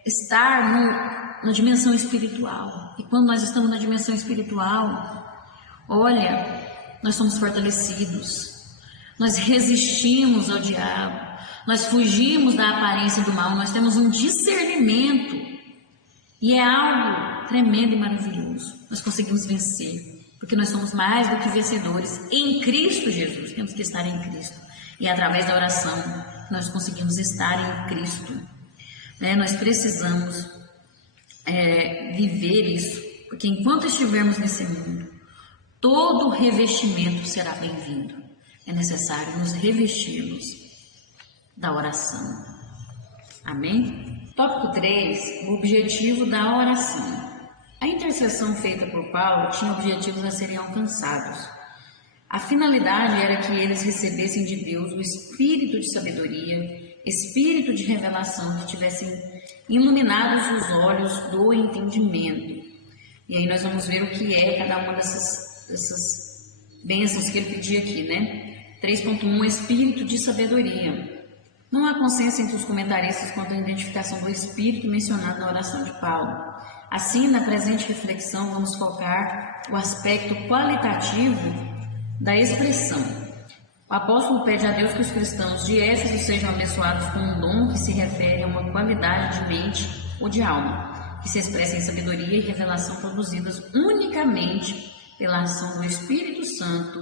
estar na dimensão espiritual. E quando nós estamos na dimensão espiritual, olha, nós somos fortalecidos, nós resistimos ao diabo, nós fugimos da aparência do mal, nós temos um discernimento, e é algo tremendo e maravilhoso. Nós conseguimos vencer, porque nós somos mais do que vencedores em Cristo Jesus. Temos que estar em Cristo, e através da oração nós conseguimos estar em Cristo, né? Nós precisamos viver isso, porque enquanto estivermos nesse mundo, todo revestimento será bem-vindo. É necessário nos revestirmos da oração. Amém? Tópico 3, o objetivo da oração. A intercessão feita por Paulo tinha objetivos a serem alcançados. A finalidade era que eles recebessem de Deus o espírito de sabedoria espírito de revelação, que tivessem iluminados os olhos do entendimento. E aí nós vamos ver o que é cada uma dessas bênçãos que ele pedia aqui, né? 3.1, espírito de sabedoria. Não há consenso entre os comentaristas quanto à identificação do espírito mencionado na oração de Paulo. Assim, na presente reflexão, vamos focar o aspecto qualitativo da expressão. O apóstolo pede a Deus que os cristãos de Éfeso sejam abençoados com um dom que se refere a uma qualidade de mente ou de alma, que se expressa em sabedoria e revelação produzidas unicamente pela ação do Espírito Santo,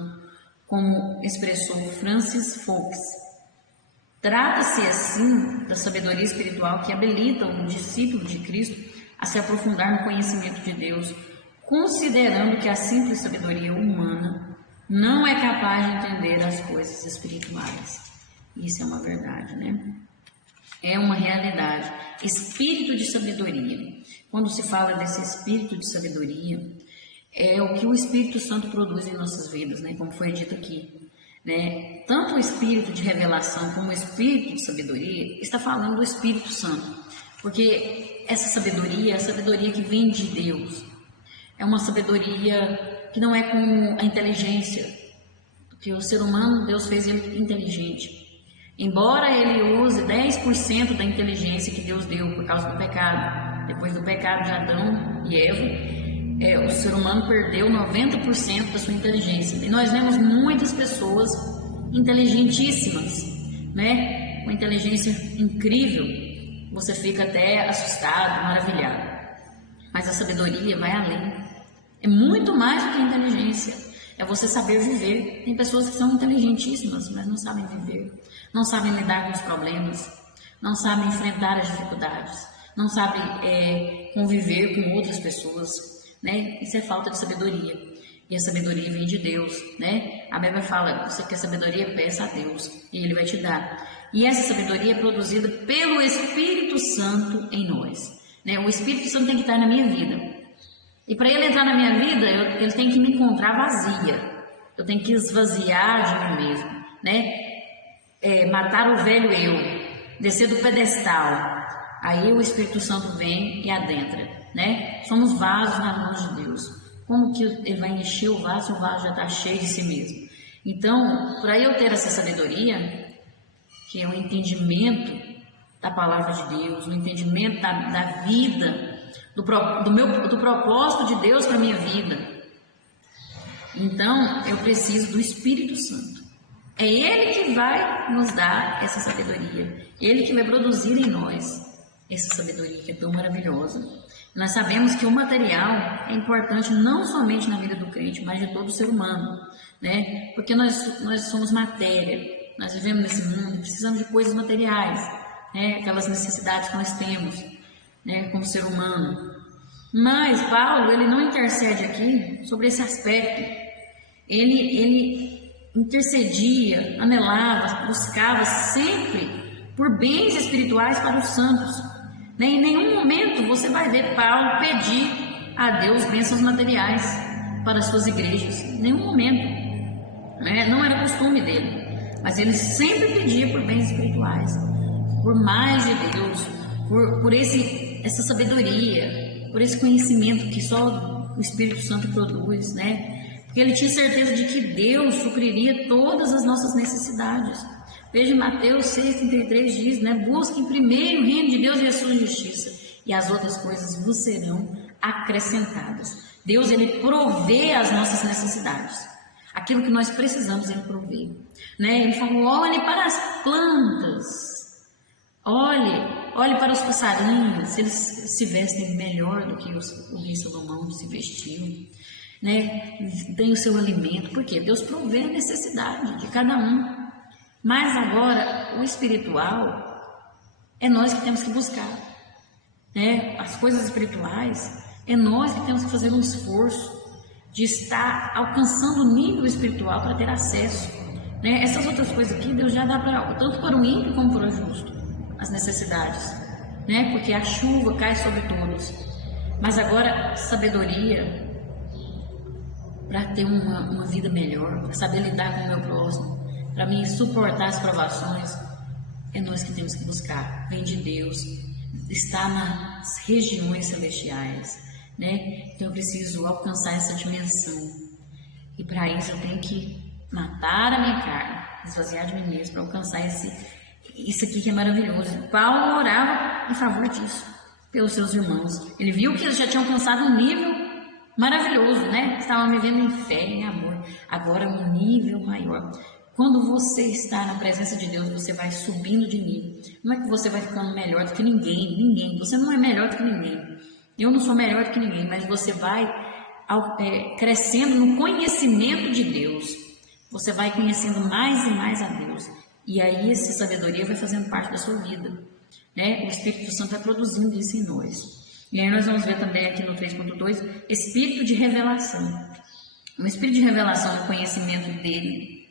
como expressou Francis Fox. Trata-se, assim, da sabedoria espiritual que habilita um discípulo de Cristo a se aprofundar no conhecimento de Deus, considerando que a simples sabedoria humana não é capaz de entender as coisas espirituais. Isso é uma verdade, né? É uma realidade. Espírito de sabedoria. Quando se fala desse espírito de sabedoria, é o que o Espírito Santo produz em nossas vidas, né? Como foi dito aqui, né? Tanto o espírito de revelação como o espírito de sabedoria está falando do Espírito Santo, porque essa sabedoria é a sabedoria que vem de Deus. É uma sabedoria que não é como a inteligência, porque o ser humano, Deus fez ele inteligente. Embora ele use 10% da inteligência que Deus deu por causa do pecado, depois do pecado de Adão e Eva, o ser humano perdeu 90% da sua inteligência. E nós vemos muitas pessoas inteligentíssimas, né? Com inteligência incrível, você fica até assustado, maravilhado. Mas a sabedoria vai além. É muito mais do que a inteligência. É você saber viver. Tem pessoas que são inteligentíssimas, mas não sabem viver. Não sabem lidar com os problemas. Não sabem enfrentar as dificuldades. Não sabem conviver com outras pessoas, né? Isso é falta de sabedoria. E a sabedoria vem de Deus, né? A Bíblia fala, você quer sabedoria, peça a Deus e Ele vai te dar. E essa sabedoria é produzida pelo Espírito Santo em nós, né? O Espírito Santo tem que estar na minha vida. E para ele entrar na minha vida, ele tem que me encontrar vazia. Eu tenho que esvaziar de mim mesmo, né? Matar o velho eu, descer do pedestal. Aí o Espírito Santo vem e adentra, né? Somos vasos nas mãos de Deus. Como que ele vai encher o vaso se o vaso já está cheio de si mesmo? Então, para eu ter essa sabedoria, que é o entendimento da palavra de Deus, o entendimento da vida, do propósito de Deus para a minha vida. Então, eu preciso do Espírito Santo. É Ele que vai nos dar essa sabedoria. Ele que vai produzir em nós essa sabedoria que é tão maravilhosa. Nós sabemos que o material é importante não somente na vida do crente, mas de todo ser humano, né? Porque nós somos matéria, nós vivemos nesse mundo, precisamos de coisas materiais, né? Aquelas necessidades que nós temos, né? Como ser humano. Mas Paulo, ele não intercede aqui sobre esse aspecto. Ele intercedia, anelava, buscava sempre por bens espirituais para os santos. Em nenhum momento você vai ver Paulo pedir a Deus bênçãos materiais para as suas igrejas. Em nenhum momento. Não era costume dele. Mas ele sempre pedia por bens espirituais, por mais de Deus, por essa sabedoria, por esse conhecimento que só o Espírito Santo produz, né? Porque ele tinha certeza de que Deus supriria todas as nossas necessidades. Veja Mateus 6,33 diz, né? Busquem primeiro o reino de Deus e a sua justiça, e as outras coisas vos serão acrescentadas. Deus, ele provê as nossas necessidades. Aquilo que nós precisamos, ele provê, né? Ele falou, olhe para as plantas, olhe para os passarinhos, eles se vestem melhor do que o rei Salomão se vestiu, né? Tem o seu alimento, porque Deus provê a necessidade de cada um. Mas agora, o espiritual, é nós que temos que buscar, né? As coisas espirituais, é nós que temos que fazer um esforço de estar alcançando o nível espiritual para ter acesso, né? Essas outras coisas aqui, Deus já dá tanto para o ímpio como para o justo, as necessidades, né? Porque a chuva cai sobre todos. Mas agora, sabedoria para ter uma vida melhor, para saber lidar com o meu próximo, para mim suportar as provações, é nós que temos que buscar. Vem de Deus, está nas regiões celestiais, né? Então eu preciso alcançar essa dimensão. E para isso eu tenho que matar a minha carne, esvaziar de mim mesmo, para alcançar isso aqui que é maravilhoso. Paulo orava em favor disso, pelos seus irmãos. Ele viu que eles já tinham alcançado um nível maravilhoso, né? Estavam vivendo em fé, em amor. Agora um nível maior. Quando você está na presença de Deus, você vai subindo de nível. Não é que você vai ficando melhor do que ninguém. Você não é melhor do que ninguém. Eu não sou melhor do que ninguém, mas você vai crescendo no conhecimento de Deus. Você vai conhecendo mais e mais a Deus. E aí essa sabedoria vai fazendo parte da sua vida, né? O Espírito Santo vai produzindo isso em nós. E aí nós vamos ver também aqui no 3.2, espírito de revelação. O espírito de revelação no conhecimento dele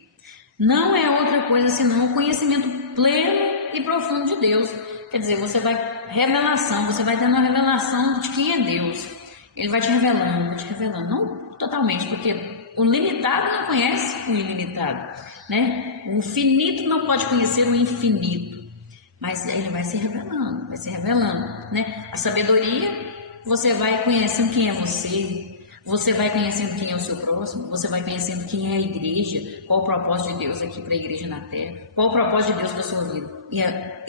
não é outra coisa senão o conhecimento pleno e profundo de Deus. Quer dizer, você vai tendo uma revelação de quem é Deus. Ele vai te revelando, não totalmente, porque o limitado não conhece o ilimitado, né? O finito não pode conhecer o infinito, mas ele vai se revelando, né? A sabedoria, você vai conhecendo quem é você vai conhecendo quem é o seu próximo, você vai conhecendo quem é a igreja, qual o propósito de Deus aqui para a igreja na terra, qual o propósito de Deus para a sua vida. E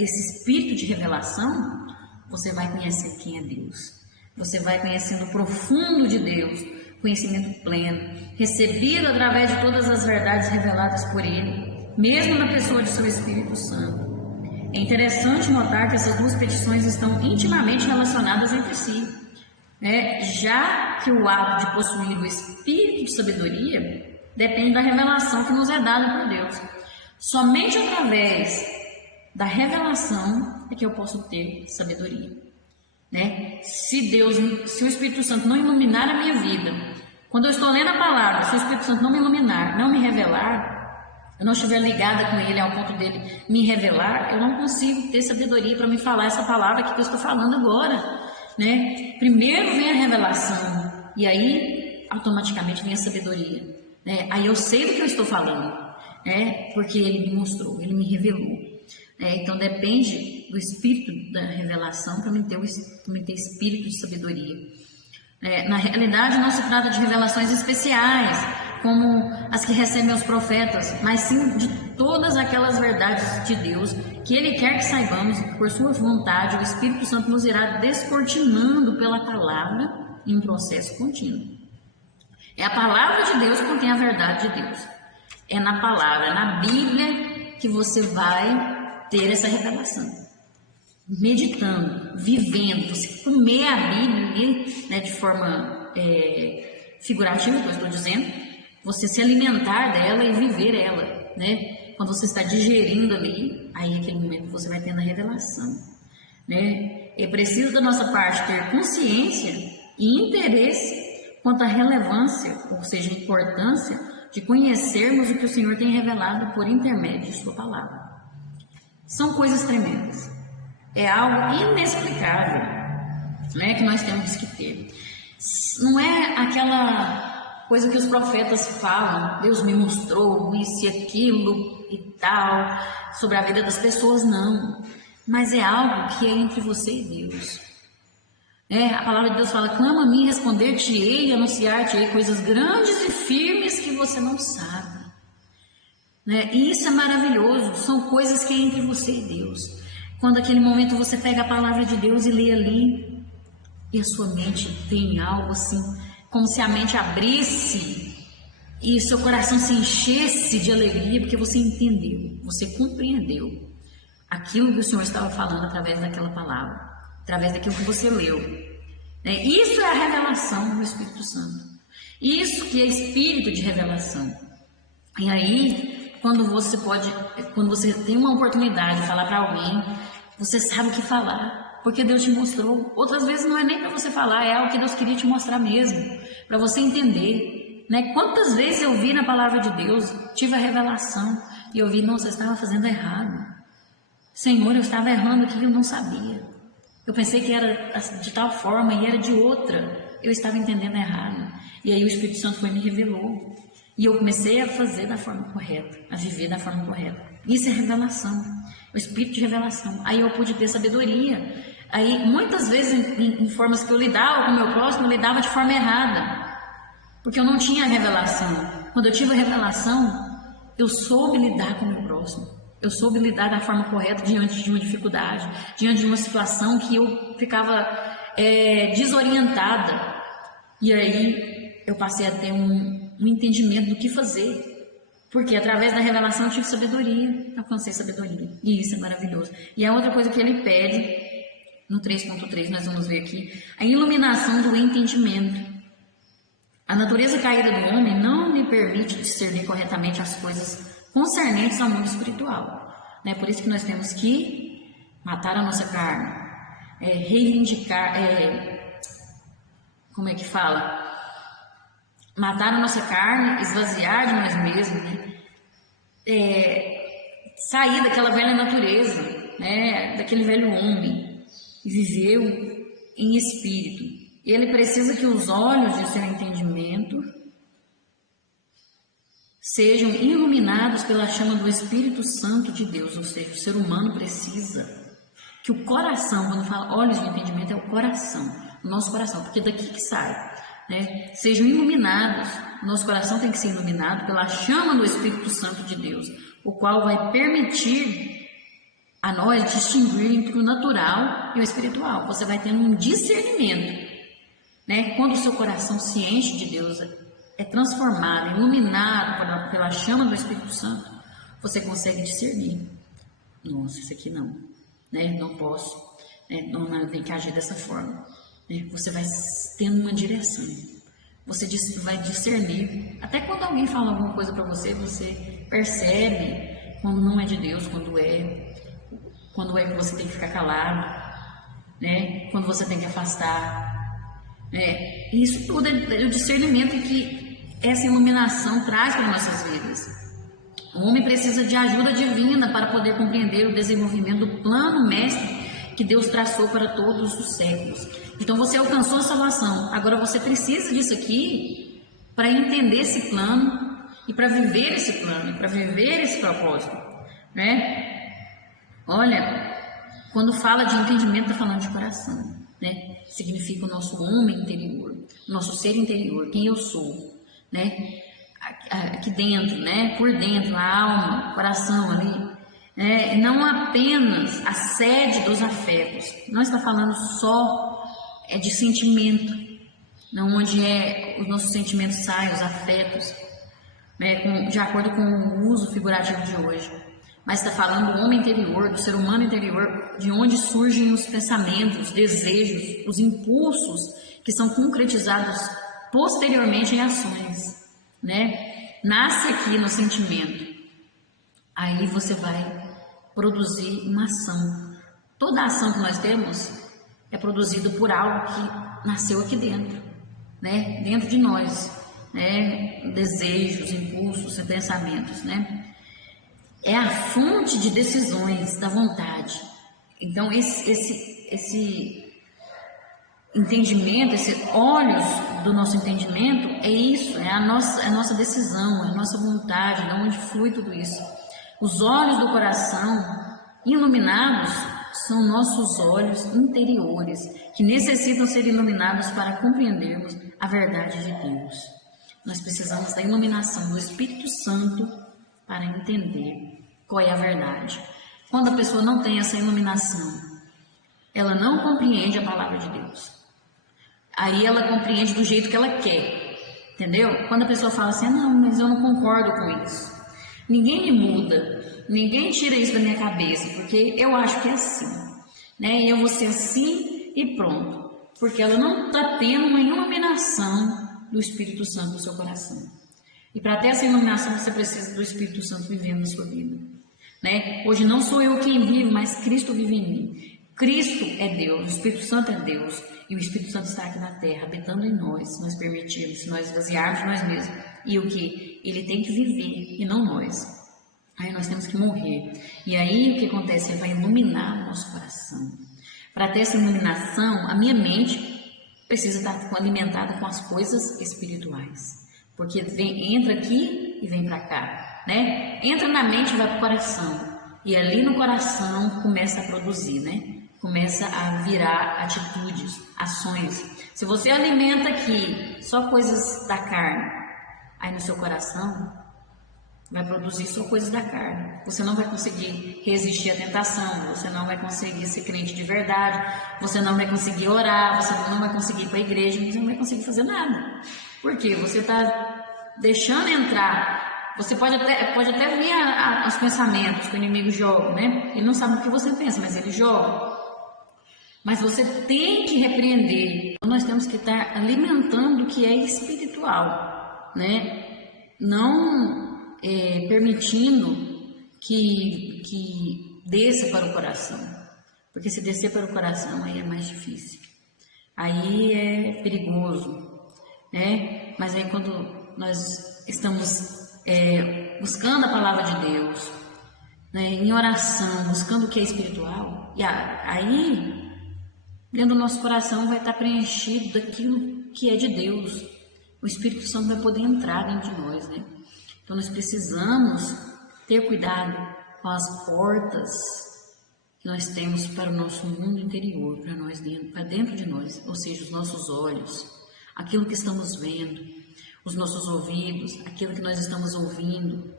esse espírito de revelação, você vai conhecendo quem é Deus. Você vai conhecendo o profundo de Deus, conhecimento pleno, recebido através de todas as verdades reveladas por Ele, mesmo na pessoa de seu Espírito Santo. É interessante notar que essas duas petições estão intimamente relacionadas entre si, né? Já que o ato de possuir o Espírito de sabedoria depende da revelação que nos é dada por Deus. Somente através da revelação é que eu posso ter sabedoria. Né? Se o Espírito Santo não iluminar a minha vida, quando eu estou lendo a palavra, se o Espírito Santo não me iluminar, não me revelar, eu não estiver ligada com ele ao ponto dele me revelar, eu não consigo ter sabedoria para me falar essa palavra que eu estou falando agora, né? Primeiro vem a revelação e aí automaticamente vem a sabedoria, né? Aí eu sei do que eu estou falando, né? Porque ele me mostrou, ele me revelou. Então depende do espírito da revelação para me ter espírito de sabedoria. Na realidade não se trata de revelações especiais, como as que recebem os profetas, mas sim de todas aquelas verdades de Deus que Ele quer que saibamos, por sua vontade, o Espírito Santo nos irá descortinando pela palavra em um processo contínuo. É a palavra de Deus que contém a verdade de Deus. É na palavra, na Bíblia, que você vai ter essa revelação, meditando, vivendo, você comer a Bíblia, né, de forma figurativa, que eu estou dizendo, você se alimentar dela e viver ela, né? Quando você está digerindo ali, aí naquele momento você vai tendo a revelação, né? É preciso da nossa parte ter consciência e interesse quanto à relevância, ou seja, a importância de conhecermos o que o Senhor tem revelado por intermédio de sua palavra. São coisas tremendas. É algo inexplicável, né, que nós temos que ter. Não é aquela coisa que os profetas falam, Deus me mostrou isso e aquilo e tal, sobre a vida das pessoas, não. Mas é algo que é entre você e Deus. A palavra de Deus fala, clama a mim, responder-te-ei e anunciar-te-ei coisas grandes e firmes que você não sabe. E isso é maravilhoso, são coisas que é entre você e Deus. Quando aquele momento você pega a palavra de Deus e lê ali, e a sua mente tem algo assim, como se a mente abrisse e seu coração se enchesse de alegria, porque você entendeu, você compreendeu aquilo que o Senhor estava falando através daquela palavra, através daquilo que você leu. Isso é a revelação do Espírito Santo. Isso que é espírito de revelação. E aí, quando você tem uma oportunidade de falar para alguém, você sabe o que falar, porque Deus te mostrou. Outras vezes não é nem para você falar, é algo que Deus queria te mostrar mesmo, para você entender, né? Quantas vezes eu vi na palavra de Deus, tive a revelação, e eu vi, nossa, eu estava fazendo errado. Senhor, eu estava errando aqui, eu não sabia. Eu pensei que era de tal forma e era de outra. Eu estava entendendo errado. E aí o Espírito Santo foi e me revelou. E eu comecei a fazer da forma correta, a viver da forma correta. Isso é revelação. o espírito de revelação. Aí eu pude ter sabedoria. Aí muitas vezes em formas que eu lidava com o meu próximo, eu lidava de forma errada, porque eu não tinha revelação. Quando eu tive a revelação, eu soube lidar com o meu próximo. Eu soube lidar da forma correta diante de uma dificuldade, diante de uma situação que eu ficava desorientada. E aí eu passei a ter um entendimento do que fazer. Porque através da revelação eu tive sabedoria, alcancei sabedoria. E isso é maravilhoso. E a outra coisa que ele pede, no 3.3, nós vamos ver aqui, a iluminação do entendimento. A natureza caída do homem não lhe permite discernir corretamente as coisas concernentes ao mundo espiritual. Né? Por isso que nós temos que matar a nossa carne, reivindicar, como é que fala? Matar a nossa carne, esvaziar de nós mesmos, né? Sair daquela velha natureza, né? Daquele velho homem que viveu em espírito. Ele precisa que os olhos de seu entendimento sejam iluminados pela chama do Espírito Santo de Deus, ou seja, o ser humano precisa que o coração, quando fala olhos de entendimento, é o coração, o nosso coração, porque daqui que sai, né? Sejam iluminados, o nosso coração tem que ser iluminado pela chama do Espírito Santo de Deus, o qual vai permitir a nós distinguir entre o natural e o espiritual. Você vai tendo um discernimento, né? Quando o seu coração se enche de Deus, é transformado, iluminado pela chama do Espírito Santo, você consegue discernir. Nossa, isso aqui não, né? Não posso, né? Não tem que agir dessa forma. Né? Você vai tendo uma direção, você vai discernir. Até quando alguém fala alguma coisa para você, você percebe quando não é de Deus, quando é que você tem que ficar calado, né? Quando você tem que afastar. Isso tudo é o discernimento que essa iluminação traz para nossas vidas. O homem precisa de ajuda divina para poder compreender o desenvolvimento do plano mestre que Deus traçou para todos os séculos. Então você alcançou a salvação, agora você precisa disso aqui para entender esse plano e para viver esse plano, para viver esse propósito, né? Olha, quando fala de entendimento, está falando de coração, né? Significa o nosso homem interior, o nosso ser interior, quem eu sou, né? Aqui dentro, né? Por dentro, a alma, o coração ali, né? Não apenas a sede dos afetos, não está falando só de sentimento, não onde os nossos sentimentos saem, os afetos, né? De acordo com o uso figurativo de hoje. Mas está falando do homem interior, do ser humano interior, de onde surgem os pensamentos, os desejos, os impulsos que são concretizados posteriormente em ações, né? Nasce aqui no sentimento, aí você vai produzir uma ação. Toda ação que nós temos é produzida por algo que nasceu aqui dentro, né? Dentro de nós, né? Desejos, impulsos e pensamentos, né? É a fonte de decisões da vontade. Então esse entendimento, esse olhos do nosso entendimento é isso, é a nossa decisão, é a nossa vontade, de onde flui tudo isso. Os olhos do coração iluminados são nossos olhos interiores, que necessitam ser iluminados para compreendermos a verdade de Deus. Nós precisamos da iluminação do Espírito Santo para entender qual é a verdade. Quando a pessoa não tem essa iluminação, ela não compreende a palavra de Deus. Aí ela compreende do jeito que ela quer, entendeu? Quando a pessoa fala assim, não, mas eu não concordo com isso. Ninguém me muda, ninguém tira isso da minha cabeça, porque eu acho que é assim, né? Eu vou ser assim e pronto. Porque ela não está tendo uma iluminação do Espírito Santo no seu coração. E para ter essa iluminação, você precisa do Espírito Santo vivendo na sua vida, né? Hoje não sou eu quem vive, mas Cristo vive em mim. Cristo é Deus, o Espírito Santo é Deus, e o Espírito Santo está aqui na terra, habitando em nós, se nós permitirmos, se nós esvaziarmos de nós mesmos. E o que? Ele tem que viver, e não nós. Aí nós temos que morrer. E aí o que acontece? Ele vai iluminar o nosso coração. Para ter essa iluminação, a minha mente precisa estar alimentada com as coisas espirituais. Porque entra aqui e vem para cá, né? Entra na mente e vai para o coração. E ali no coração começa a produzir, né? Começa a virar atitudes, ações. Se você alimenta aqui só coisas da carne, aí no seu coração vai produzir só coisas da carne. Você não vai conseguir resistir à tentação, você não vai conseguir ser crente de verdade, você não vai conseguir orar, você não vai conseguir ir para a igreja, você não vai conseguir fazer nada. Por quê? Você está deixando entrar. Você pode até ver os pensamentos que o inimigo joga, né? Ele não sabe o que você pensa, mas ele joga. Mas você tem que repreender. Então, nós temos que estar alimentando o que é espiritual, né? Não permitindo que desça para o coração. Porque se descer para o coração, aí é mais difícil. Aí é perigoso, né? Mas aí quando nós estamos buscando a palavra de Deus, né, em oração, buscando o que é espiritual, e aí dentro do nosso coração vai estar preenchido daquilo que é de Deus. O Espírito Santo vai poder entrar dentro de nós, né? Então nós precisamos ter cuidado com as portas que nós temos para o nosso mundo interior, para dentro de nós, ou seja, os nossos olhos, aquilo que estamos vendo, os nossos ouvidos, aquilo que nós estamos ouvindo.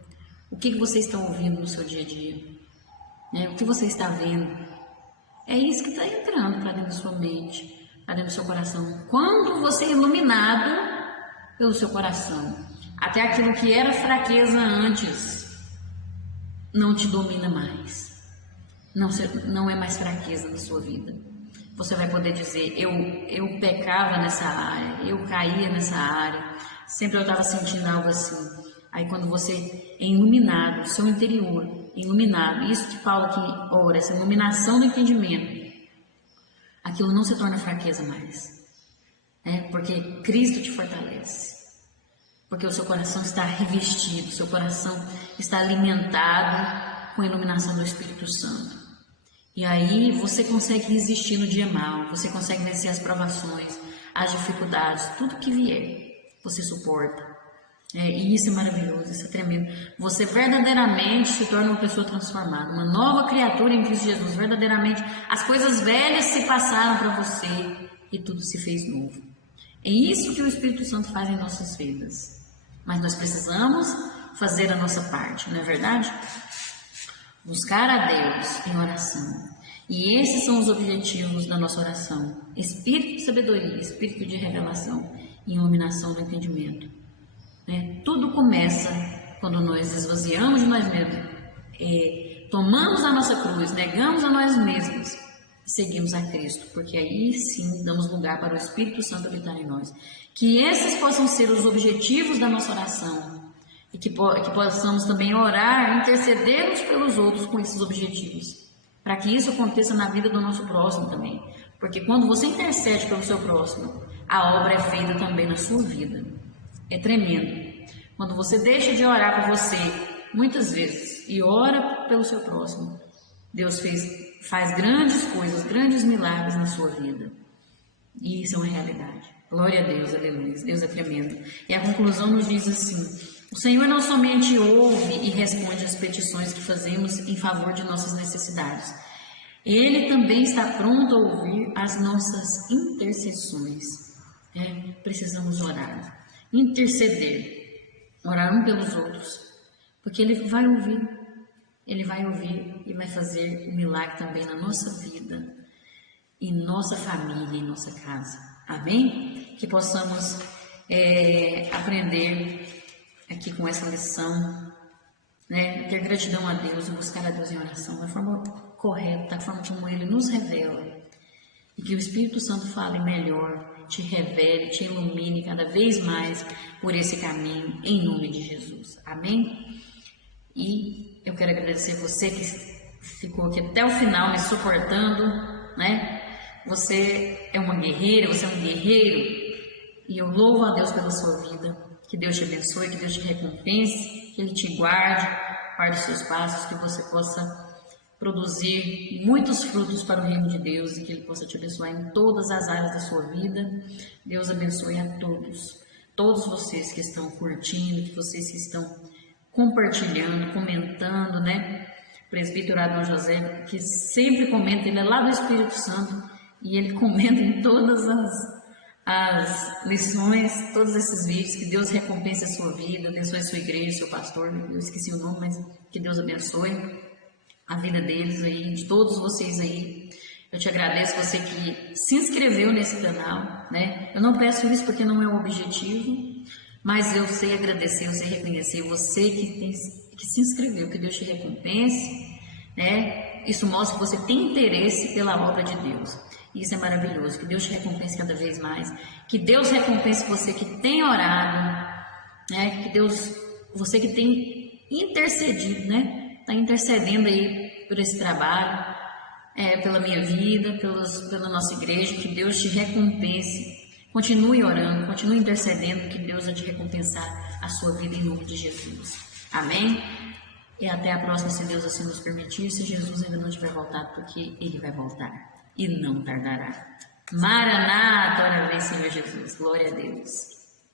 O que você está ouvindo no seu dia a dia? O que você está vendo? É isso que está entrando para dentro da sua mente, para dentro do seu coração. Quando você é iluminado pelo seu coração, até aquilo que era fraqueza antes, não te domina mais. Não é mais fraqueza na sua vida. Você vai poder dizer, eu pecava nessa área, eu caía nessa área, sempre eu estava sentindo algo assim. Aí quando você é iluminado, seu interior, iluminado, isso que Paulo aqui ora, essa iluminação do entendimento, aquilo não se torna fraqueza mais, porque Cristo te fortalece. Porque o seu coração está revestido, o seu coração está alimentado com a iluminação do Espírito Santo. E aí você consegue resistir no dia mau, você consegue vencer as provações, as dificuldades, tudo que vier, você suporta. E isso é maravilhoso, isso é tremendo. Você verdadeiramente se torna uma pessoa transformada, uma nova criatura em Cristo Jesus. Verdadeiramente, as coisas velhas se passaram para você e tudo se fez novo. É isso que o Espírito Santo faz em nossas vidas. Mas nós precisamos fazer a nossa parte, não é verdade? Buscar a Deus em oração. E esses são os objetivos da nossa oração. Espírito de sabedoria, espírito de revelação e iluminação do entendimento. Tudo começa quando nós esvaziamos de nós mesmos, tomamos a nossa cruz, negamos a nós mesmos e seguimos a Cristo, porque aí sim damos lugar para o Espírito Santo habitar em nós. Que esses possam ser os objetivos da nossa oração e que possamos também orar, interceder uns pelos outros com esses objetivos, para que isso aconteça na vida do nosso próximo também, porque quando você intercede pelo seu próximo, a obra é feita também na sua vida. É tremendo. Quando você deixa de orar por você, muitas vezes, e ora pelo seu próximo, Deus faz grandes coisas, grandes milagres na sua vida. E isso é uma realidade. Glória a Deus, aleluia. Deus é tremendo. E a conclusão nos diz assim: o Senhor não somente ouve e responde às petições que fazemos em favor de nossas necessidades, Ele também está pronto a ouvir as nossas intercessões. Precisamos orar, interceder, orar um pelos outros, porque Ele vai ouvir e vai fazer um milagre também na nossa vida, em nossa família, em nossa casa. Amém? Que possamos aprender aqui com essa lição, ter gratidão a Deus e buscar a Deus em oração da forma correta, da forma como Ele nos revela, e que o Espírito Santo fale melhor, te revele, te ilumine cada vez mais por esse caminho, em nome de Jesus. Amém? E eu quero agradecer você que ficou aqui até o final me suportando, Você é uma guerreira, você é um guerreiro, e eu louvo a Deus pela sua vida. Que Deus te abençoe, que Deus te recompense, que Ele te guarde os seus passos, que você possa produzir muitos frutos para o reino de Deus e que Ele possa te abençoar em todas as áreas da sua vida. Deus abençoe a todos vocês que estão curtindo, que vocês que estão compartilhando, comentando, presbítero Adão José, que sempre comenta, ele é lá do Espírito Santo, e ele comenta em todas as lições, todos esses vídeos, que Deus recompense a sua vida, abençoe a sua igreja, seu pastor, eu esqueci o nome, mas que Deus abençoe a vida deles aí, de todos vocês aí. Eu te agradeço, você que se inscreveu nesse canal, né? Eu não peço isso porque não é o objetivo, mas eu sei agradecer, eu sei reconhecer você que se inscreveu, que Deus te recompense, né? Isso mostra que você tem interesse pela obra de Deus. Isso é maravilhoso, que Deus te recompense cada vez mais, que Deus recompense você que tem orado, né? Que Deus, você que tem intercedido, né? Está intercedendo aí por esse trabalho, pela minha vida, pela nossa igreja, que Deus te recompense. Continue orando, continue intercedendo, que Deus vai te recompensar a sua vida em nome de Jesus. Amém? E até a próxima, se Deus assim nos permitir, se Jesus ainda não tiver voltado, porque Ele vai voltar e não tardará. Maranata, ora vem, Senhor Jesus. Glória a Deus.